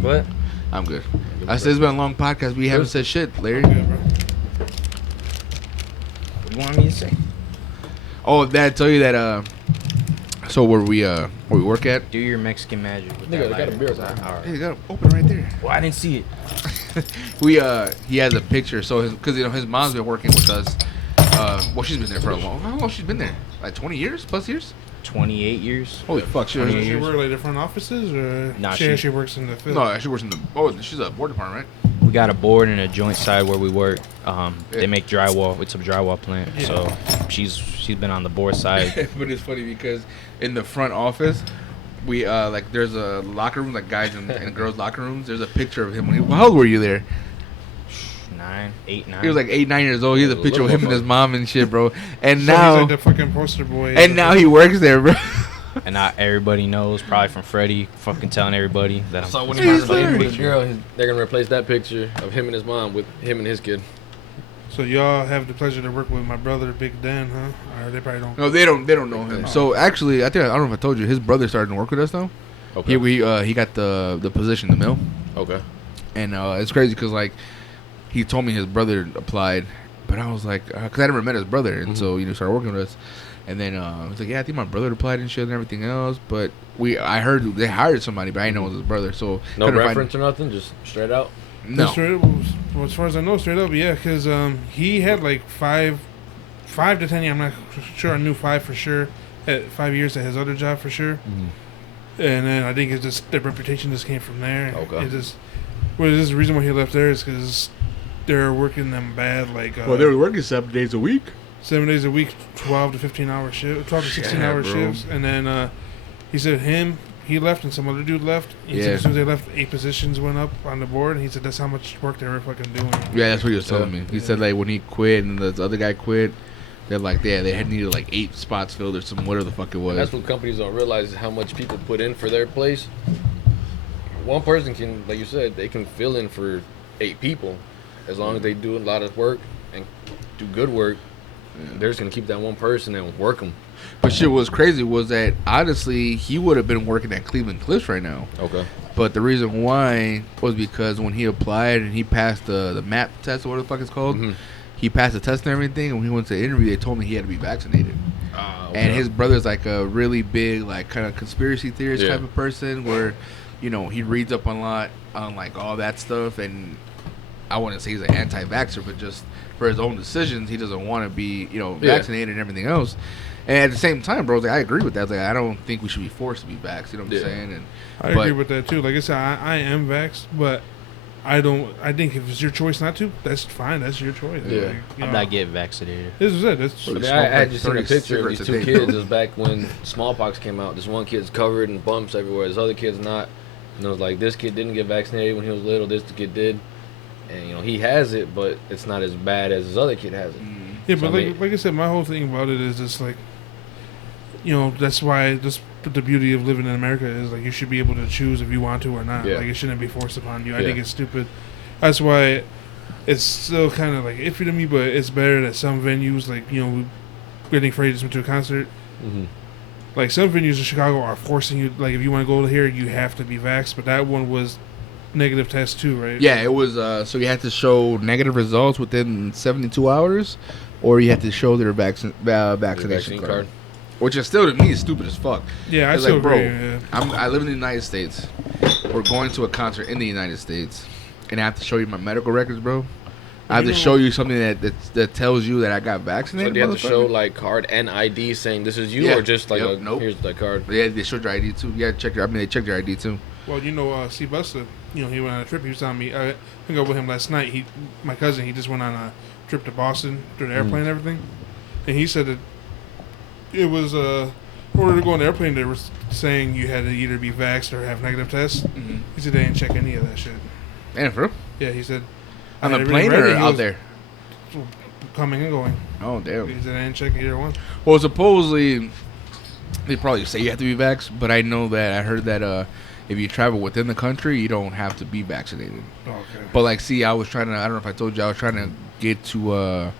What? I'm good. I said it's been a long podcast. We haven't said shit, Larry. Yeah, bro. What do you want me to say? Oh, Dad, I tell you that. So where we work at? Do your Mexican magic with Nigga, that I got a lighter. beer, All bro. right. Hey, you got open right there. Well, I didn't see it. He has a picture. So because his mom's been working with us. Well, she's been there for a long. How long she's been there? Like 20 years plus years. 28 years. Holy fuck! Does she years. work like different offices, or Nah, she she- actually works in the field? No, she works in the. Oh, she's a board department, right? We got a board and a joint side where we work. Yeah. They make drywall. It's a drywall plant. Yeah. So she's been on the board side. But it's funny because in the front office, we like there's a locker room, like guys and girls locker rooms. There's a picture of him when how old were you there? 8, 9. He was like 8, 9 years old. He has a picture of him and his mom and shit, bro. And So now, he's like the fucking poster boy. and now he works there, bro. And now everybody knows, probably from Freddie, fucking telling everybody that I'm. So when Hey, he it's was with Larry. his girl, they're gonna replace that picture of him and his mom with him and his kid. So y'all have the pleasure to work with my brother, Big Dan, huh? Or they probably don't. No, they don't know him. So actually, I don't know if I told you, his brother started to work with us now. Okay. He got the position in the mill, Okay. and it's crazy because like he told me his brother applied, but I was like, because I never met his brother, and so started working with us, and then I was like, yeah, I think my brother applied and shit and everything else, but I heard they hired somebody, but I didn't know it was his brother, so No couldn't find- reference or nothing, just straight out. No, Well, as far as I know, straight up, yeah, because he had like 5 to 10 years. I'm not sure. I knew 5 for sure. At 5 years at his other job for sure. And then I think it's just the reputation just came from there. Okay. It just, well, this is the reason why he left there is because they're working them bad, like well, they were working 7 days a week. 7 days a week, 12 to 15 hour shift, 12 to 16 Yeah, hour bro. shifts, and then he said he left and some other dude left. He said Yeah. as soon as they left, 8 positions went up on the board. And he said that's how much work they were fucking doing. Yeah, that's what he was telling me. He Yeah. said like when he quit and the other guy quit, they're like, yeah, they had needed like 8 spots filled or some whatever the fuck it was. And that's what companies don't realize is how much people put in for their place. One person can, like you said, they can fill in for 8 people as long as they do a lot of work and do good work. They're just gonna keep that one person and work them. But shit, what was crazy was that honestly, he would have been working at Cleveland Cliffs right now. Okay. But the reason why was because when he applied and he passed the MAP test or whatever the fuck it's called, he passed the test and everything. And when he went to the interview, they told me he had to be vaccinated. And his brother's like a really big, like kind of conspiracy theorist Yeah. type of person where, he reads up a lot on like all that stuff. And I wouldn't say he's an anti-vaxxer, but just for his own decisions, he doesn't want to be, vaccinated and everything else. And at the same time, bro, I agree with that. Like, I don't think we should be forced to be vaxxed. You know what I'm Yeah. saying? And I agree with that too. Like I said, I am vaxxed, but I think if it's your choice not to, that's fine. That's your choice. Yeah. Like, I'm not getting vaccinated. This is it. That's Well, I, They I smoke had like just seen a 30 picture of these cigarettes a 2 day, bro. kids. It was back when smallpox came out. This one kid's covered in bumps everywhere. This other kid's not. And it was like, this kid didn't get vaccinated when he was little. This kid did. And, he has it, but it's not as bad as his other kid has it. Yeah, So, but like I said, my whole thing about it is just like, that's why the beauty of living in America is like you should be able to choose if you want to or not. Yeah. Like it shouldn't be forced upon you. I Yeah. think it's stupid. That's why it's still kind of like iffy to me, but it's better that some venues like getting Freddie just went to a concert. Mm-hmm. Like some venues in Chicago are forcing you. Like if you want to go here, you have to be vaxxed. But that one was negative test too, right? Yeah, it was. So you had to show negative results within 72 hours, or you had to show their vaccination card. Which is still to me is stupid as fuck. Yeah, I It's still like, bro, agree. Yeah. I live in the United States. We're going to a concert in the United States, and I have to show you my medical records, bro. I have to show you something that tells you that I got So vaccinated. do you have to show like card and ID saying this is you, Yeah. or just like Nope. here's the card? Yeah, they showed your ID too. Yeah, they checked your ID too. Well, C. Busta, he went on a trip. He was telling me, I hung out with him last night. My cousin, he just went on a trip to Boston through the airplane and everything. And he said that it was, in order to go on the airplane, they were saying you had to either be vaxxed or have negative tests. Mm-hmm. He said they didn't check any of that shit. And for Yeah, he said. on I the had plane everything or ready. He out was there? Coming and going. Oh He damn. said I didn't check either one. Well, supposedly they probably say you have to be vaxxed, but I know that I heard that if you travel within the country, you don't have to be vaccinated. Okay. But like, see, I was trying to. I don't know if I told you, I was trying to get to.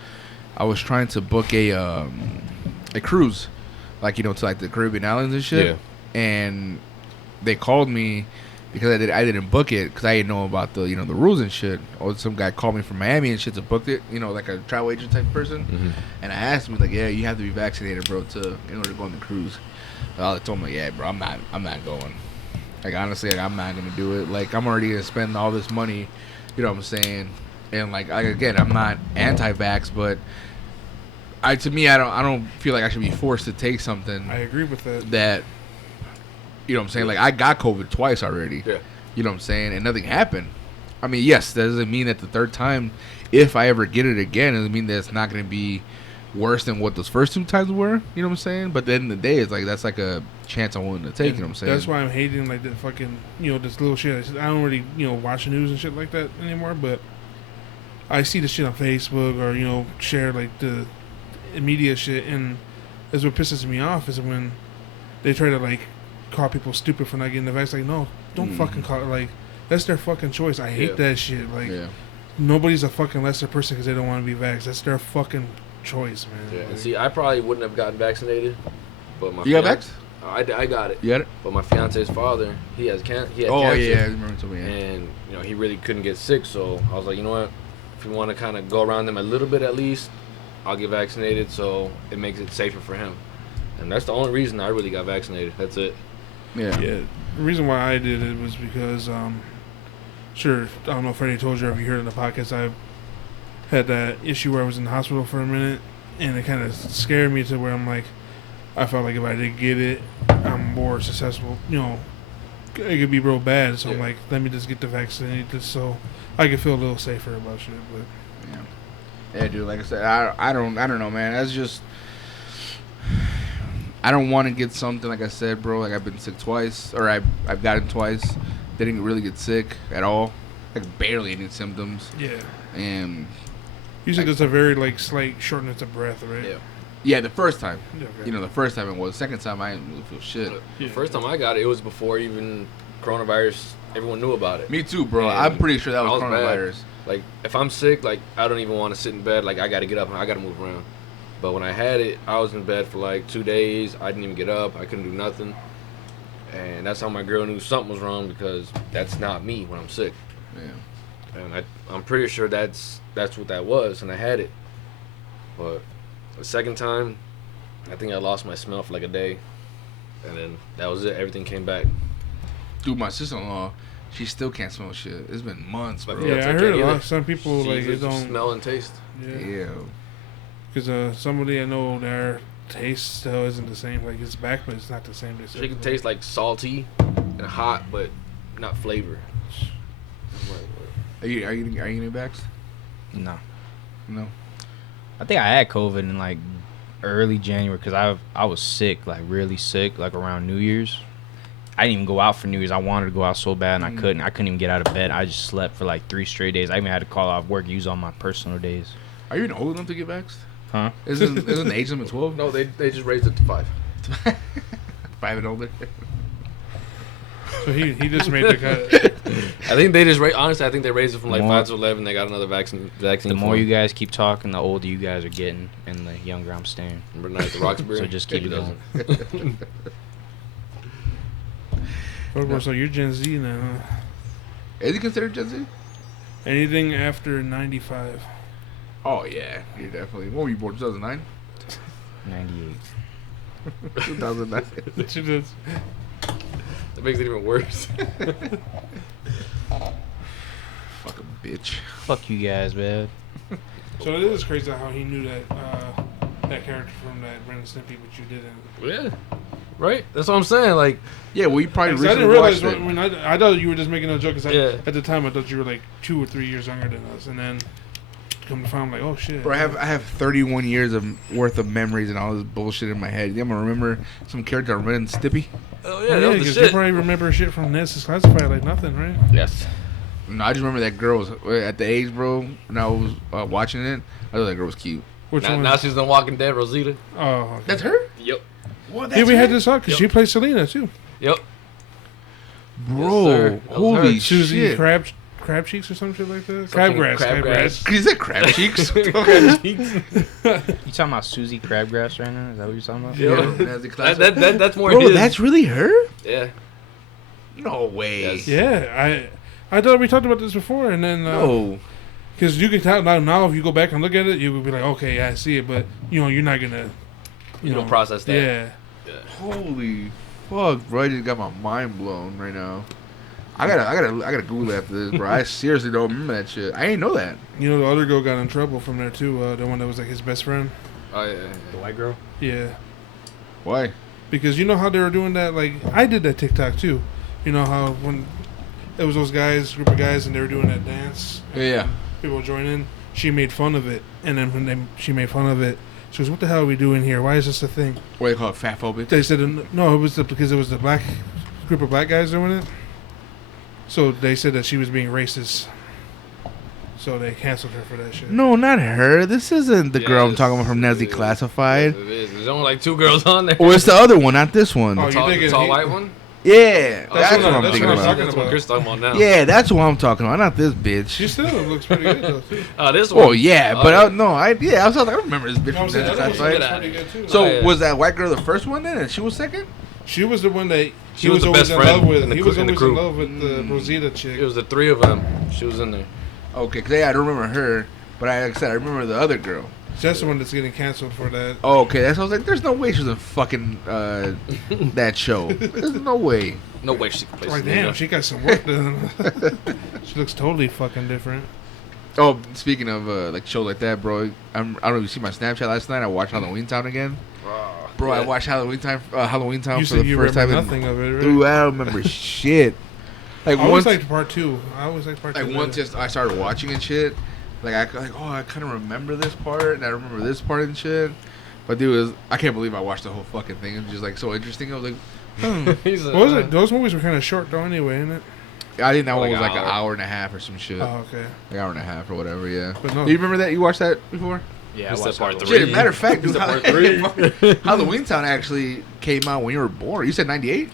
I was trying to book a cruise, like to like the Caribbean islands and shit. Yeah. And they called me because I didn't book it because I didn't know about the the rules and shit. Or some guy called me from Miami and shit to book it. Like a travel agent type person. Mm-hmm. And I asked him like, yeah, you have to be vaccinated, bro, in order to go on the cruise. I told him like, yeah, bro, I'm not going. Like honestly, like, I'm not gonna do it. Like I'm already gonna spend all this money, you know what I'm saying? And like again, I'm not anti-vax, but I don't feel like I should be forced to take something I agree with that. that you know what I'm saying. Like I got COVID twice already. Yeah. You know what I'm saying, and nothing happened. I mean, yes, that doesn't mean that the third time, if I ever get it again, it doesn't mean that it's not gonna be worse than what those first two times were. You know what I'm saying? But at the end of the day, it's like that's like a chance I'm willing to take. And You know what I'm saying? That's why I'm hating like the fucking this little shit. I don't really watch the news and shit like that anymore. But I see the shit on Facebook or share like the media shit, and that's what pisses me off is when they try to like call people stupid for not getting the vaccine. Like, no, don't fucking call it. Like that's their fucking choice. I hate that shit. Like nobody's a fucking lesser person because they don't want to be vaxxed. That's their fucking choice, man. Yeah. Like, And see, I probably wouldn't have gotten vaccinated, but my You got fiance- vaxxed? I got it. You got it? But my fiance's father, he had cancer. Oh yeah, I remember to me. Yeah. And he really couldn't get sick, so I was like, you know what? If you want to kind of go around them a little bit at least, I'll get vaccinated, so it makes it safer for him. And that's the only reason I really got vaccinated. That's it. Yeah. Yeah, the reason why I did it was because, sure, I don't know if Freddie told you or if you heard in the podcast, I had that issue where I was in the hospital for a minute, and it kind of scared me to where I'm like, I felt like if I did get it, I'm more successful. It could be real bad, so I'm like, let me just get the vaccine just so I can feel a little safer about shit. But Yeah, dude. Like I said, I don't know, man. That's just. I don't want to get something, like I said, bro. Like I've been sick twice, or I've gotten twice. Didn't really get sick at all. Like barely any symptoms. yeah, And you said there's a very like slight shortness of breath, right? yeah, the first time. Yeah, okay. The first time it was. Second time I didn't really feel shit. The first time I got it, it was before even coronavirus. Everyone knew about it. Me too, bro. And I'm pretty sure that was bad. coronavirus. Like if I'm sick, like I don't even want to sit in bed. Like I got to get up and I got to move around. But when I had it, I was in bed for like 2 days. I didn't even get up. I couldn't do nothing. And that's how my girl knew something was wrong because that's not me when I'm sick. Yeah. And I'm pretty sure that's what that was, and I had it. But the second time, I think I lost my smell for like a day, and then that was it. Everything came back. Dude, my sister-in-law, she still can't smell shit. It's been months, bro. Yeah, Yeah, I it's heard okay a lot. either. Some people like She it don't. smell and taste. Yeah. Yeah. Because somebody I know, their taste still isn't the same. Like it's back, but it's not the same. She can taste like salty and hot, but not flavor. Are you getting vaxxed? No. No. I think I had COVID in like early January because I was sick, like really sick, like around New Year's, I didn't even go out for New Year's. I wanted to go out so bad, and I couldn't. I couldn't even get out of bed. I just slept for like 3 straight days. I even had to call off work, use all my personal days. Are you even old enough to get vaxxed? Huh? Isn't the age limit 12? No, they just raised it to 5. 5 and older. So he just made the cut. I think they just honestly, I think they raised it from like More- 5 to 11. They got another vaccine. The more you guys keep talking, the older you guys are getting, and the younger I'm staying. Remember night at the Roxbury? So just keep it going. So you're Gen Z now, huh? Is he considered Gen Z? Anything after 95. Oh, yeah. You're definitely. What were you born, 2009? 98. 2009. That makes it even worse. Fucking bitch. Fuck you guys, man. So it is crazy how he knew that that character from that Ren and Stimpy, but you didn't. Yeah. Right? That's what I'm saying. Like, Yeah, well, you probably 'Cause I didn't recently realize watched it. when I thought you were just making a joke. Cause Yeah. at the time I thought you were like 2 or 3 years younger than us, and then come to find, I'm like, oh shit. Bro, I have 31 years of worth of memories and all this bullshit in my head. I'm gonna remember some character on Ren and Stimpy. oh Yeah, yeah, that was the because you shit. probably remember shit from Ness's Classified like nothing, right? Yes. No, I just remember that girl was at the age, bro. When I was watching it, I thought that girl was cute. Which Now, one? now she's on Walking Dead, Rosita. Oh, okay. That's her. Yep. What? Yeah, we had this up because Yep. she plays Selena too. Yep. Bro, Yes, sir. That was holy her. Susie shit! Crab cheeks or some shit like that. Something Crabgrass. crabgrass. Is that crab cheeks? You talking about Susie Crabgrass right now? Is that what you're talking about? Yeah. That's more Bro, his. that's really her? Yeah. No way. Yes. Yeah, I thought we talked about this before, and then No. because you can tell now if you go back and look at it, you would be like, okay, yeah, I see it, but you're not gonna, You don't process that. Yeah, Holy fuck, bro! I just got my mind blown right now. I gotta Google after this, bro. I seriously don't remember that shit. I ain't know that. you know the other girl got in trouble from there too. The one that was like his best friend. Oh yeah. The white girl? Yeah, Why? because you know how they were doing that. Like I did that TikTok too. You know how when it was those group of guys, and they were doing that dance. Yeah. People join in. She made fun of it, and then when she made fun of it, she goes, "What the hell are we doing here? Why is this a thing?" What do you call it? Fat phobic? They said no, it was because it was the black group of black guys doing it. So they said that she was being racist. So they canceled her for that shit. No, not her. This isn't the girl I'm Yes, talking about from it Nessie is. Classified. Yes, it is. There's only like 2 girls on there. Or it's the other one, not this one. Oh, Tall, you think the tall he- white one? Yeah, Oh, that's what what I- I'm that's thinking what I'm about. talking That's what about. Chris talking about now. Yeah, that's what I'm talking about. Not this bitch. She still looks pretty good though. Too. This one. Oh yeah, Oh, but yeah. I was like, I remember this bitch No, I'm from saying Nessie that was Classified. pretty good too. So Oh, yeah. was that white girl the first one then, and she was second? She was the one that She he was was the always best in friend love with. in the He was crew- in the always in crew. love with the Rosita chick. It was the 3 of them. She was in there. Okay, because I don't remember her, but like I said, I remember the other girl. That's the one that's getting canceled for that. Oh, okay, that's what I was like. There's no way she was in fucking that show. There's no way. No way she could play Like Selena. damn, she got some work done. She looks totally fucking different. Oh, speaking of like shows like that, bro, I don't know if you see my Snapchat last night. I watched Halloween Town again. Bro, I Yeah. watched Halloween Town You for said the you first time. remember nothing of it, right? Dude, I don't remember shit. Like I always once, liked part 2. I always liked part 2. like once just I started watching and shit. Like I kind of remember this part and I remember this part and shit. But dude, I can't believe I watched the whole fucking thing. It was just like so interesting. I was like, He's What was it? Those movies were kind of short though, anyway, innit? I think that one Like was an like an hour. hour and a half or some shit. Oh, okay. Like hour and a half or whatever. Yeah. But no. Do you remember that? You watched that before? Yeah, What's I that watched part that three? one. Shit, matter of fact, dude, Is that part 3? Halloween Town actually came out when you were born. You said 98?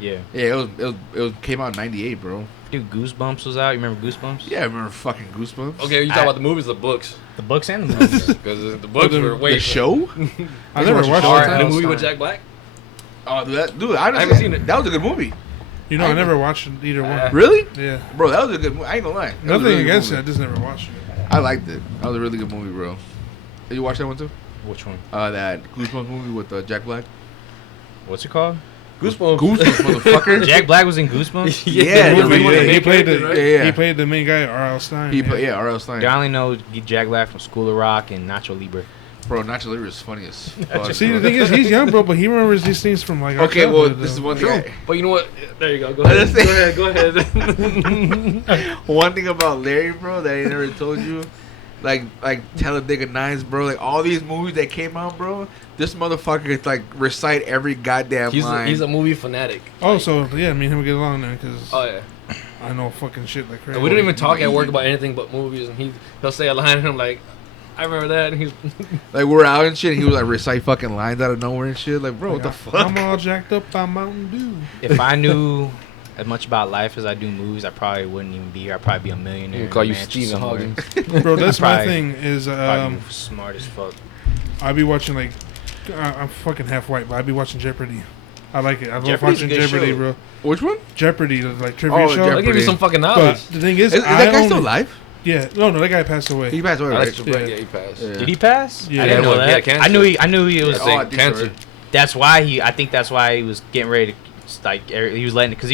Yeah. Yeah, it came out in 98, bro. Dude, Goosebumps was out. You remember Goosebumps? Yeah, I remember fucking Goosebumps. Okay, you talk about the movies or the books? The books and the movies. Because the books were way... The show? I never watched All Or right, it. the movie with Jack Black? Oh, dude, I haven't seen it. That was a good movie. You know, I never watched either one. Really? Yeah. Bro, that was a good movie. I ain't gonna lie. That was a Nothing really good against it. I movie. just never watched it. I liked it. That was a really good movie, bro. Did you watch that one too? Which one? That Goosebumps movie with Jack Black. What's it called? Goosebumps. Goosebumps, motherfucker. Jack Black was in Goosebumps? Yeah, he the was main- one of the he main played characters, the right? Yeah. he played the main guy, R.L. Stein. He put, R.L. Stein. I only know Jack Black from School of Rock and Nacho Libre. Bro, Nacho Libre is funny as fuck. See, bro. the thing is, he's young, bro, but he remembers these things from like. our Okay, well, childhood, this is though. one thing. But you know what? There you go. Go Let's ahead. say- Go ahead. One thing about Larry, bro, that I never told you like Talladega Nights, bro. Like all these movies that came out, bro. This motherfucker could like recite every goddamn line. He's a movie fanatic. Oh, so yeah, me and him would get along then, because Oh yeah. I know fucking shit like crazy. And we don't even talk at work about anything but movies, and he'll say a line, and I'm like, I remember that, and he's Like we're out and shit, and he would like recite fucking lines out of nowhere and shit. Like, bro, what the fuck? I'm all jacked up by Mountain Dew. If I knew as much about life as I do movies, I probably wouldn't even be here. I'd probably be a millionaire. We'll call in a you mansion Stephen somewhere. Hawking. Bro, that's my Probably- thing is Probably smart as fuck. I be watching like I'm fucking half white, but I be watching Jeopardy. I like it. I love Jeopardy's a watching good Jeopardy, show. bro. Which one? Jeopardy, the like trivia Oh, show. I'll give Jeopardy. you some fucking But knowledge. the thing is, Is that guy still alive? Yeah, no, that guy passed away. He passed away, right? That's right. Yeah, he passed. Yeah. Did he pass? Yeah. I didn't Yeah, know he that. had cancer. I knew he was. Yeah, Oh, I think so, cancer. right? That's why he. I think that's why he was getting ready to like. He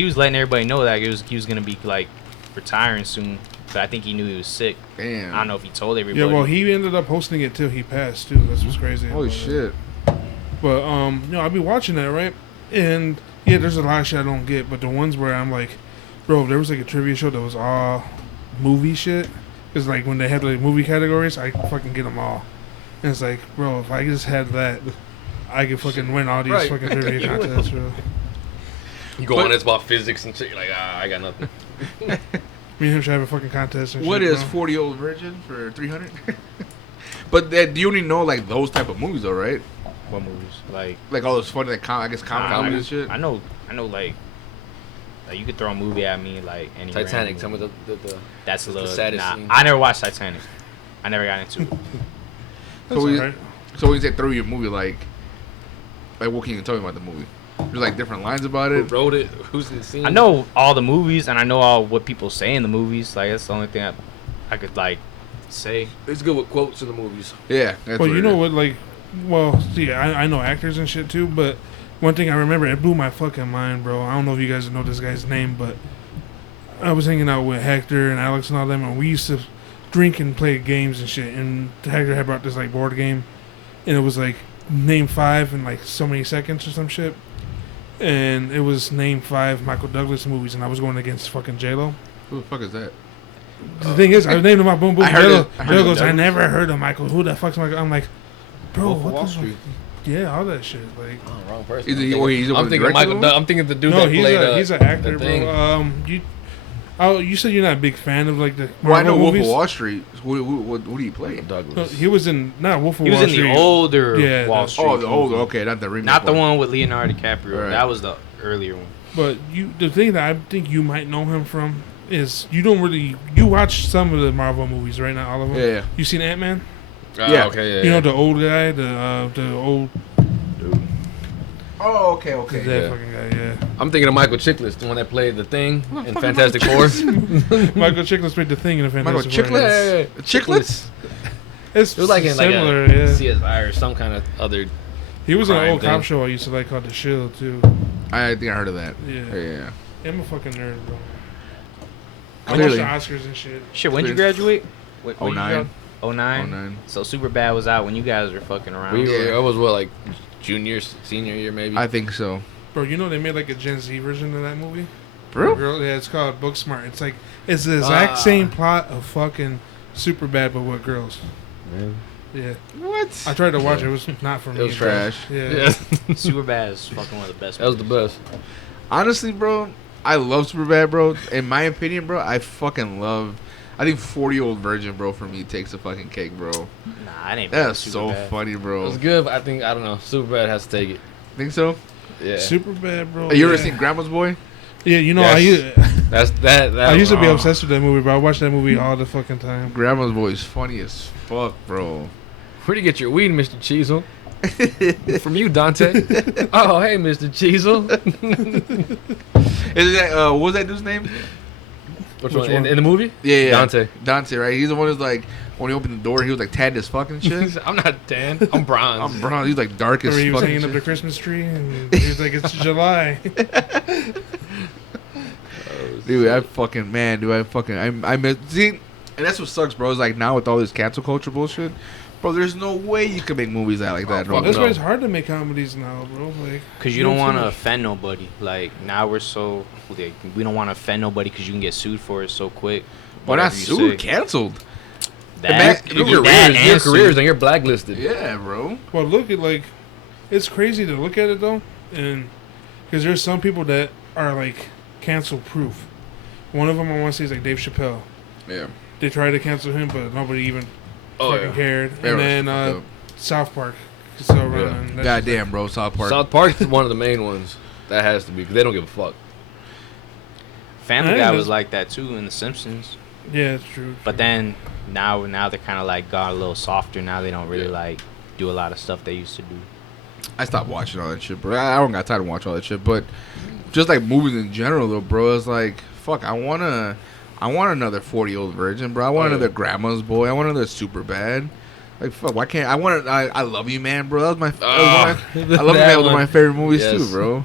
was letting everybody know that he was gonna be like retiring soon. But I think he knew he was sick. Damn. I don't know if he told everybody. Yeah, well, he ended up hosting it till he passed too. That's what's crazy. Holy about it. shit. But I be watching that, right? And yeah, there's a lot of shit I don't get, but the ones where I'm like, bro, if there was like a trivia show that was all movie shit, it's like when they have like movie categories, I fucking get them all. And it's like, bro, if I just had that, I could fucking win all these Right. fucking trivia contests, bro. You go But- on, it's about physics and shit. You're like, I got nothing. Me and him should have a fucking contest and What shit, is bro. 40-year-old virgin for 300? But that, you only know like those type of movies, though, right? What movies? Like Like all those funny, like comedy and shit. I know like you could throw a movie at me like any Titanic, random some of movie. the That's a the little. saddest Nah, scene. I never watched Titanic. I never got into it. That's So we- alright. So when you say throw your movie, like what can you tell me about the movie? There's like different lines about who it. wrote it, who's in the scene. I know all the movies and I know all what people say in the movies. Like that's the only thing I could like say. It's good with quotes in the movies. Yeah, that's Well, what you it know is. what, like, well, see, I know actors and shit too, but one thing I remember, it blew my fucking mind, bro. I don't know if you guys know this guy's name, but I was hanging out with Hector and Alex and all them, and we used to drink and play games and shit, and Hector had brought this, like, board game, and it was, like, name 5 in, like, so many seconds or some shit, and it was name 5 Michael Douglas movies, and I was going against fucking J-Lo. Who the fuck is that? The thing is, I named him out, boom, boom, I heard J-Lo. it. I heard J-Lo it. goes, I never heard of Michael. Who the fuck's Michael? I'm like, bro, Wolf of what Wall the fuck? Street. Yeah, all that shit. Like, Oh, wrong person. Is he- or he's the one I'm that thinking directed Michael. the I'm thinking the dude no, that he's played. he's an actor, the thing. bro. You said you're not a big fan of like the Well, I know Marvel Wolf of movies. Wall Street. What do you play? No, Douglas. he was in not Wolf of He was Wall in Street. the older Yeah, Wall the- Street. Oh, the old. movie. Okay, not the remake. Not the one with Leonardo DiCaprio. Right. That was the earlier one. But the thing that I think you might know him from is you watch some of the Marvel movies, right? Not all of them. Yeah, yeah. You seen Ant-Man? Yeah. Okay. Yeah. You know the old guy, the old Oh, okay, that Yeah. fucking guy. Yeah. I'm thinking of Michael Chiklis, the one that played the Thing in Fantastic Four. Michael Chiklis played the thing in the Michael Fantastic Four. Chiklis. Chiclets? It's It was like in similar, like a yeah. CSI or some kind of other. He was in an crime old cop thing. show I used to like called The Shield too. I think I heard of that. Yeah. Yeah. I'm a fucking nerd, bro. I Clearly. watched the Oscars and shit. Shit, when did you Clear. graduate? When you 09. grad- 09? 09. So Superbad was out when you guys were fucking around. We Yeah. were, I was what, like junior, senior year maybe. I think so. Bro, you know they made like a Gen Z version of that movie? Bro? Girl, yeah, it's called Booksmart. It's like it's the exact same plot of fucking Superbad but with girls. Yeah. What? I tried to watch it. It was not for me. It was bro. trash. Yeah. yeah, Superbad is fucking one of the best. that was the best. Honestly, bro, I love Superbad, bro. In my opinion, bro, I fucking love. I think 40-year-old virgin, bro, for me takes a fucking cake, bro. Nah, I didn't. That's so Superbad. funny, It bro. was good, but I don't know. Superbad has to take it. Think so? Yeah, Superbad, bro. You ever yeah. seen Grandma's Boy? Yeah, you know Yes. I that. I used to be Oh. obsessed with that movie, bro. I watched that movie all the fucking time. Grandma's Boy is funny as fuck, bro. Where do you get your weed, Mr. Cheezel? From you, Dante. Oh, hey, Mr. Cheezel. Is that what was that dude's name? Which Which one? one? In the movie? Yeah. Dante. Dante, right? He's the one who's like when he opened the door, he was like tanned as fucking shit. I'm not tan. I'm bronze. I'm bronze. He's like dark as Remember he was fucking hanging up the shit. Christmas tree and he was like, "It's July." Dude, I miss. See, and that's what sucks, bro. Is like now with all this cancel culture bullshit, bro. There's no way you can make movies out like that. fuck bro. That's why no. it's hard to make comedies now, bro. Like, Because you don't want to to. offend nobody. Like, now we're so... Like, we don't want to offend nobody because you can get sued for it so quick. Well, not Whatever you sued, say. canceled. That, man- Your that careers, your and careers, and you're blacklisted. Yeah, bro. Well, look at like, it's crazy to look at it though, and because there's some people that are like cancel proof. One of them I want to say is like Dave Chappelle. Yeah. They tried to cancel him, but nobody even Oh, fucking yeah. cared. Yeah, And it then was fucked South Park is still running. That's just Goddamn, bro. South Park. South Park is one of the main ones. That has to be because they don't give a fuck. Family I Guy think was that's- like that too in The Simpsons. Like, yeah, it's true. But then now they're kind of like got a little softer. Now they don't really Yeah. like do a lot of stuff they used to do. I stopped watching all that shit, bro. I don't got time to watch all that shit. But just like movies in general, though, bro, it's like, fuck, I want another 40-year-old virgin, bro. I want another grandma's boy. I want another Super Bad. Like, fuck, why can't I Love You, Man, bro. That was my. I Love You, Man was one of my favorite movies Yes. too, bro.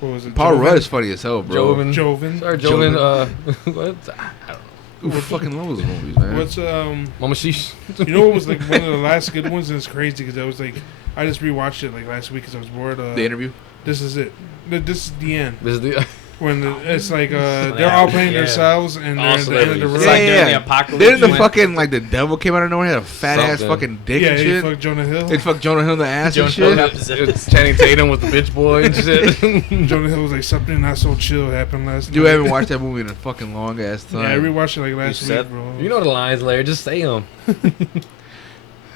What was it? Paul Joven? Rudd is funny as hell, bro. Joven. Sorry, Joven. What? I don't know. Who fucking loves those movies, man? What's Mama Sheesh. You know what was like one of the last good ones, and it's crazy because I was like, I just rewatched it like last week because I was bored. The Interview? This is it. This is the end. This is the. When it's like they're all playing Yeah. themselves and they're All at the end of the celebrities. room. It's like during the yeah. apocalypse. Then the when- fucking, like, the devil came out of nowhere and had a fat ass Something. fucking dick Yeah, and he shit. fucked Jonah Hill. It fucked Jonah Hill in the ass Jonah and Hill shit. got It's possessed. Channing Tatum with the bitch boy and shit. Jonah Hill was like something not so chill happened last Dude, night. I haven't watched that movie in a fucking long ass time. Yeah, I rewatched it like last said- week, bro. You know the lines, Larry. Just say them.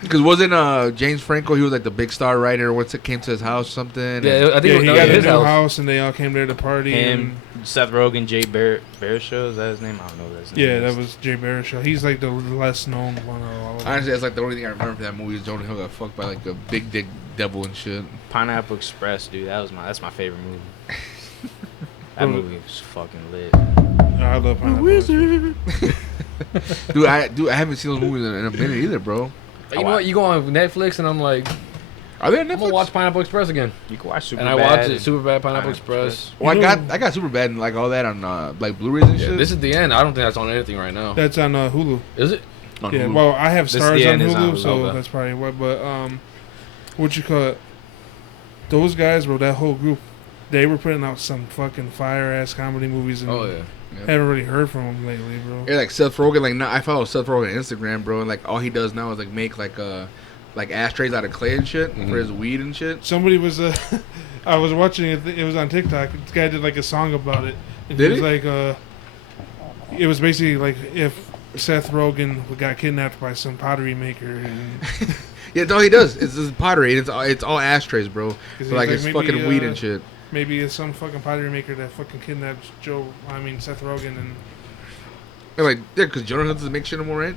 Because wasn't James Franco, he was like the big star writer once it came to his house or something? Yeah, I think yeah, it was he no, got a his new house. house and they all came there to party. Him, Seth Rogen, Jay Baruchel, is that his name? I don't know what his And, name yeah, is. that was Jay Baruchel. He's like the less known one of all of them. Honestly, that's like the only thing I remember from that movie is Jonah Hill got fucked by like a big dick devil and shit. Pineapple Express, dude. That's my favorite movie. That Oh. movie was fucking lit. I love Pineapple. Dude, I haven't seen those movies in a minute either, bro. You know what? You go on Netflix and I'm like, Are they on I'm Netflix? gonna watch Pineapple Express again. You can watch Super And I watched it, Super Bad Pineapple Express. Well, You I know- got Super Bad and like all that on like Blu-rays and Yeah, shit. this is the end. I don't think that's on anything right now. That's on Hulu. Is it? On Yeah, Hulu. well, I have This stars the on end is Hulu, on so Hulu. that's probably what. But what you call it? Those guys, bro, that whole group, they were putting out some fucking fire ass comedy movies, and Oh yeah. haven't really heard from them lately, bro. Yeah, like Seth Rogen. Like, I follow Seth Rogen on Instagram, bro, and like all he does now is like make like ashtrays out of clay and shit for his weed and shit. Somebody was I was watching it. It was on TikTok. This guy did like a song about it. And Did he he? was like, it was basically like if Seth Rogen got kidnapped by some pottery maker, and Yeah, that's all he does. It's just pottery. It's all ashtrays, bro. 'cause So, he's like it's maybe, fucking weed and shit. maybe it's some fucking pottery maker that fucking kidnapped Seth Rogen, and And like, yeah, because Jonah Hill doesn't make shit no more, right?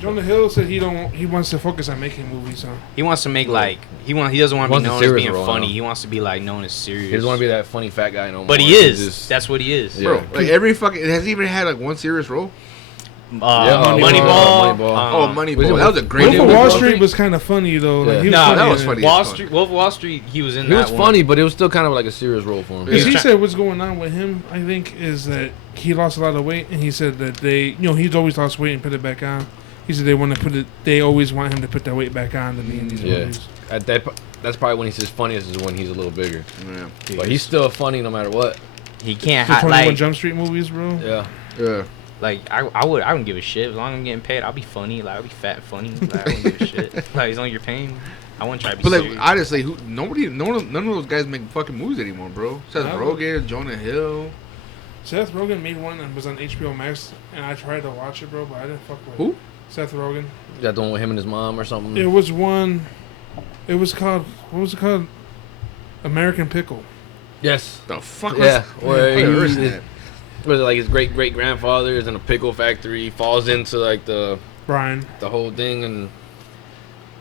Jonah Hill said he wants to focus on making movies. So He wants to make like he doesn't want to be Wants a known as serious being role funny. now. He wants to be like known as serious. He doesn't want to be that funny fat guy no more. But he He's is. just- That's what he is. Yeah. Bro, like every fucking it has even had like one serious role. Moneyball. Moneyball. Oh, Moneyball. Was it- That was a great Wolf of movie. Wall bro. Street was kind of funny though. Like, Yeah. he was No, funny that in was it. funny. Wall It's Street. Wolf of Wall Street. He was in He that was one. funny, but it was still kind of like a serious role for him. Because he He's said what's going on with him, I think, is that he lost a lot of weight, and he said that he's always lost weight and put it back on. He said they always want him to put that weight back on to be in these Yeah. movies. That's probably when he's his funniest is when he's a little bigger. Yeah. But he's still funny no matter what. He can't The hide 21 like Jump Street movies, bro. Yeah. Yeah. like I wouldn't give a shit as long as I'm getting paid. I'll be funny. Like I'll be fat and funny. Like I wouldn't give a shit. Like as long as you're paying, I wouldn't try to be But like serious. honestly, none of those guys make fucking movies anymore, bro. Seth No. Rogen, Jonah Hill. Seth Rogen made one that was on HBO Max, and I tried to watch it, bro, but I didn't fuck with Who? it. Seth Rogen. Got the one with him and his mom or something. It was one. It was called. What was it called? American Pickle. Yes. The fuck? Yeah. Was, Where I never he- seen that. was it like his great grandfather is in a pickle factory. He falls into like the Brian. whole thing, and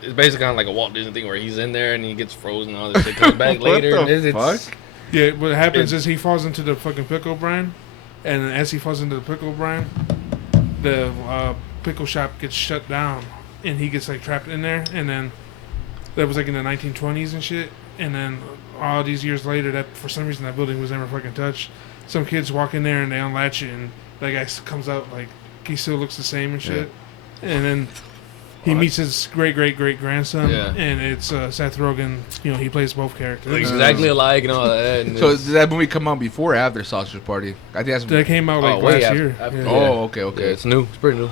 it's basically kind of like a Walt Disney thing where he's in there and he gets frozen and all this shit comes back What later. the and it's, fuck? Yeah, what happens is he falls into the fucking pickle brine, and as he falls into the pickle brine, the pickle shop gets shut down, and he gets like trapped in there, and then that was like in the 1920s and shit, and then all these years later, that for some reason that building was never fucking touched. Some kids walk in there and they unlatch it, and that guy comes out like he still looks the same and shit, and then. He meets his great grandson, Yeah. and it's Seth Rogen. You know, he plays both characters. exactly alike and all that. And So it's- did that movie come out before or after Sausage Party? I think that's. That came out like way last after- year. after- Yeah. Oh, okay, yeah, okay. it's new. It's pretty new.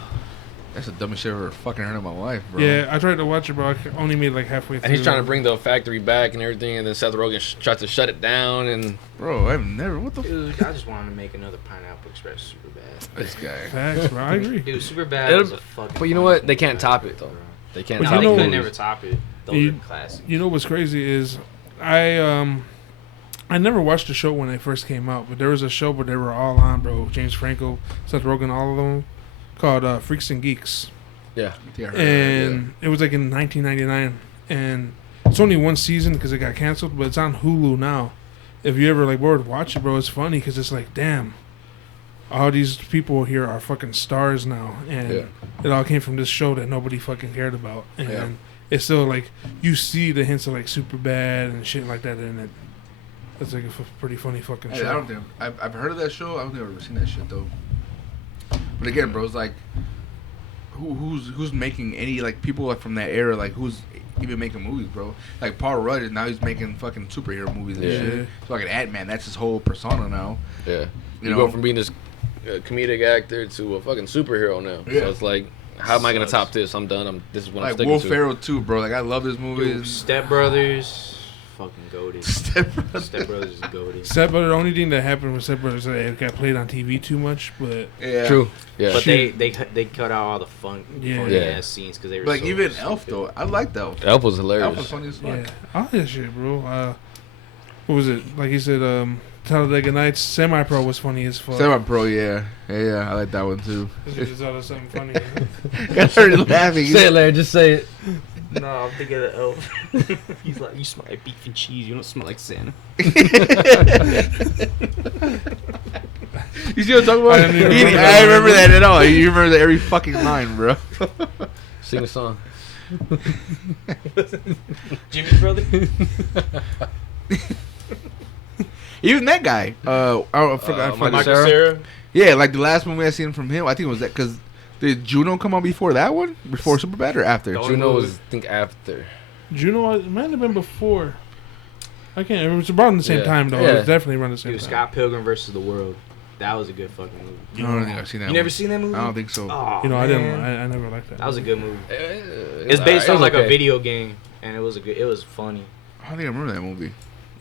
That's the dumbest shit I've ever fucking heard in my life, bro. Yeah, I tried to watch it, bro. I only made like halfway through. And he's trying to bring the factory back and everything, and then Seth Rogen tries to shut it down. And Bro, I've never. What the Dude, I just wanted to make another Pineapple Express super bad. This guy. Facts, bro. I agree. Dude, super bad was a fucking. but you know what? They can't top it though. They can't. But No, you they know- could never top it. Those You- are classic. You know what's crazy is I never watched the show when they first came out, but there was a show where they were all on, bro. James Franco, Seth Rogen, all of them, called Freaks and Geeks. Yeah. Yeah, I heard And it was like in 1999, and it's only one season because it got canceled, but it's on Hulu now. If you ever like bored to watch it, bro, it's funny because it's like, damn, all these people here are fucking stars now, and Yeah. it all came from this show that nobody fucking cared about, and Yeah. it's still like you see the hints of like super bad and shit like that in it. It's like a pretty funny fucking Hey, show. I don't think I've heard of that show. I don't think I've ever seen that shit though. But again, bro, it's like who's making any like people like from that era? Like who's even making movies, bro? Like Paul Rudd is now he's making fucking superhero movies and Yeah. shit. So like an Ant-Man, that's his whole persona now. Yeah. You You know? go from being this comedic actor to a fucking superhero now. Yeah. So it's like, how am I gonna Sucks. top this? I'm done. This is what I'm Like sticking Will to. Ferrell too, bro. Like I love this movie. Dude, Step Brothers, fucking goated. Step Brothers. Step Brothers is goated. Step Brothers, the only thing that happened with Step Brothers is that it got played on TV too much, but Yeah. True. Yeah. But Shoot. they cut out all the funny Yeah. Yeah. ass scenes because they were Like so even stupid. Elf though, I liked Elf. Elf was Elf hilarious. was funny as fuck. yeah, all that shit, bro. What was it? Like he said, Talladega Nights, Semi-Pro was funny as fuck. Semi-Pro, yeah, I like that one too. It's out of something funny. I started laughing. Say it, Larry. Just say it. No, I'm thinking of the elf. He's like, you smell like beef and cheese. You don't smell like Santa. You see what I'm talking about? I didn't even remember I that. remember that at all. You remember every fucking line, bro. Sing a song. Jimmy's brother. Even that guy. I forgot. Michael Michael Cera. Yeah, like the last movie I seen from him, I think it was that because did Juno come out before that one? Before Superbad or after? Don't- Juno was, I think, after. Juno, it might have been before. I can't. It was around the same Yeah. time though. It Yeah. was definitely around the same Dude, time. Scott Pilgrim versus the World. That was a good fucking movie. I don't think I've seen that. You one. never seen that movie? I don't think so. Oh, You know, I man. didn't. I never liked that. That was a good movie. It's It's based on like a okay. video game, and it was a good. It was funny. I don't think I remember that movie.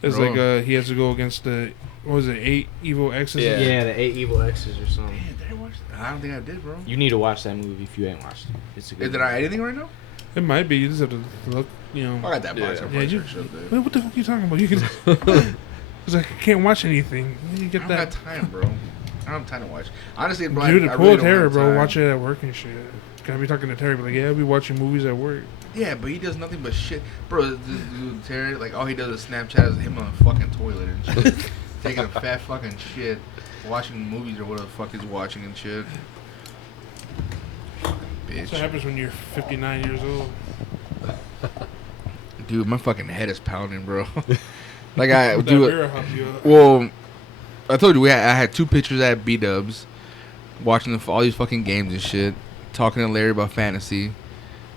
It's Bro. like he has to go against the what was it, 8 evil exes? Yeah. Yeah, the 8 Evil X's or something. Did I watch that? I don't think I did, bro. You need to watch that movie if you ain't watched it. It's a good. Is it on anything right now? It might be. You just have to look. You know. I got that Yeah. box. Yeah, you, what the fuck are you talking about? You can. It's like I can't watch anything. You I get don't that. have time, bro. I don't have time to watch. Honestly, bro, Dude, I pull really a don't Terry, have bro. time. Watch it at work and shit. Gotta be talking to Terry, but like, yeah, I'll be watching movies at work. Yeah, but he does nothing but shit. Bro, this dude, Terry, like, all he does is Snapchat is him on the fucking toilet and shit. Taking a fat fucking shit. Watching movies or whatever the fuck he's watching and shit. That's what Bitch. happens when you're 59 years old. Dude, my fucking head is pounding, bro. Like, I That do it. mirror hump you up. Well, I told you, I had 2 pictures at B-Dubs. Watching all these fucking games and shit. Talking to Larry about fantasy.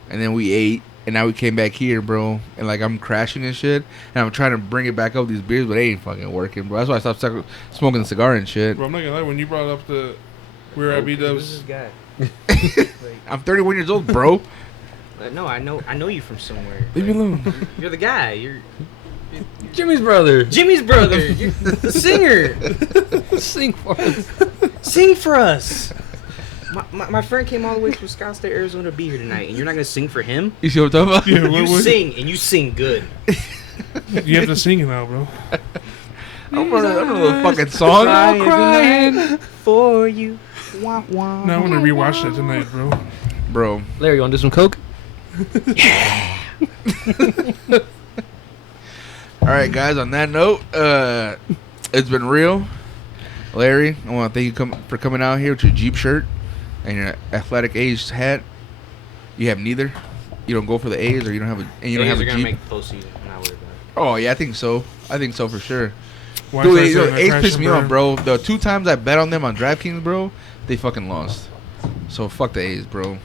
And then we ate. And now we came back here, bro. And like I'm crashing and shit. And I'm trying to bring it back up these beers, but they ain't fucking working, bro. That's why I stopped smoking the cigar and shit. Bro, I'm not gonna lie. When you brought up we were at Who's B-Dubs. this guy? I'm 31 years old, bro. No, I know you from somewhere. Leave me alone. You're the guy. You're Jimmy's brother. Jimmy's brother. You're the singer. Sing for us. Sing for us. My friend came all the way from Scottsdale, Arizona to be here tonight, and you're not gonna sing for him? You see what I'm talking about? Yeah, You what- sing, and you sing good. You have to sing it now, bro. I'm running a fucking song. Cry every night for you. Wah, wah. Now I want to rewatch that tonight, bro. Bro. Larry, you want to do some coke? Alright, guys, on that note, it's been real. Larry, I want to thank you for coming out here with your Jeep shirt and your athletic A's hat. You have neither. You don't go for the A's, or you don't have and you don't have are a gonna Jeep. make the postseason. I'm not worried about it. Oh yeah, I think so. I think so for sure. Why Dude, try you know, saying I A's crashed pissed and me off, burned? bro. The 2 times I bet on them on DraftKings, bro, they fucking lost. So fuck the A's, bro.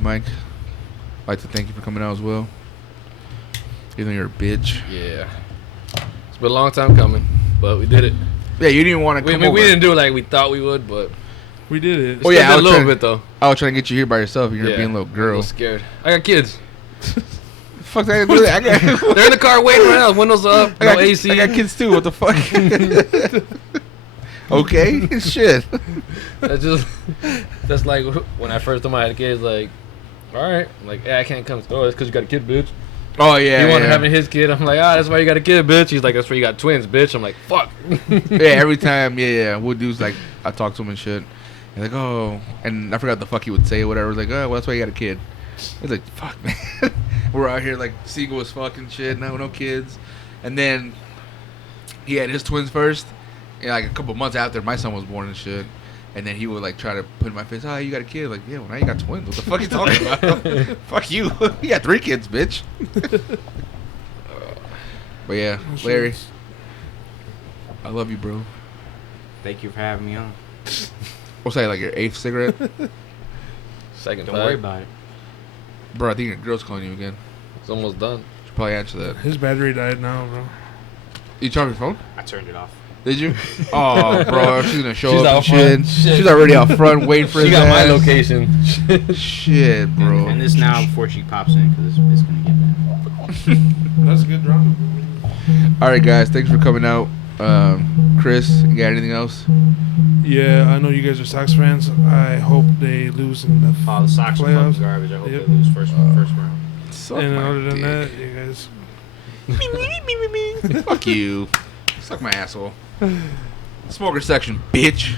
Mike, I'd like to thank you for coming out as well. Even though you're a bitch. Yeah. It's been a long time coming, but we did it. Yeah, you didn't even want to We, come I mean, over. we didn't do it like we thought we would, but We did it. Oh, yeah, a little bit though. I was trying to get you here by yourself. You're being a little I'm a girl. little scared. I got kids. Fuck that. They're in the car waiting right now. Windows up. No AC. I got kids too. What the fuck? Okay. Shit. That's like when I first told my had kids. Like, all right. I'm like, yeah, I can't come. Oh, that's because you got a kid, bitch. Oh yeah. You want to have his kid? I'm like, that's why you got a kid, bitch. He's like, that's why you got twins, bitch. I'm like, fuck. Yeah. Every time. Yeah. We'll do like I talk to him and shit. And like, oh, and I forgot the fuck he would say or whatever. I was like, oh, well, that's why you got a kid. I was like, fuck, man. We're out here like single as fucking shit, no kids. And then he had his twins first. And like a couple months after my son was born and shit. And then he would like try to put in my face, oh, you got a kid. Like, yeah, well, now you got twins. What the fuck you talking about? Fuck you. You got 3 kids, bitch. But yeah, Larry, I love you, bro. Thank you for having me on. What's that, like your 8th cigarette? Second Don't time. worry about it. Bro, I think your girl's calling you again. It's almost done. Should probably answer that. His battery died now, bro. You charge your phone? I turned it off. Did you? Oh, bro, she's gonna show She's up out and front. shit. She's already out front waiting for She his got my ass. location. Shit, bro. And this now before she pops in because it's gonna get bad. That's a good drama. All right, guys, thanks for coming out. Chris, you got anything else? Yeah, I know you guys are Sox fans. I hope they lose in the Oh, the Sox are playoffs. fucking garbage. I hope Yep. they lose first round. Suck And my other than dick. that, you guys. Fuck you. Suck my asshole. Smoker section, bitch.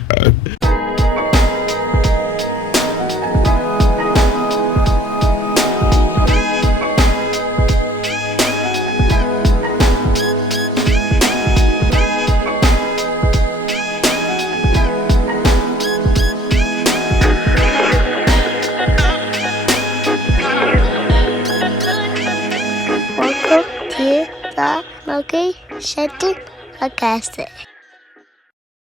Welcome to the Monkey Shetty Podcast.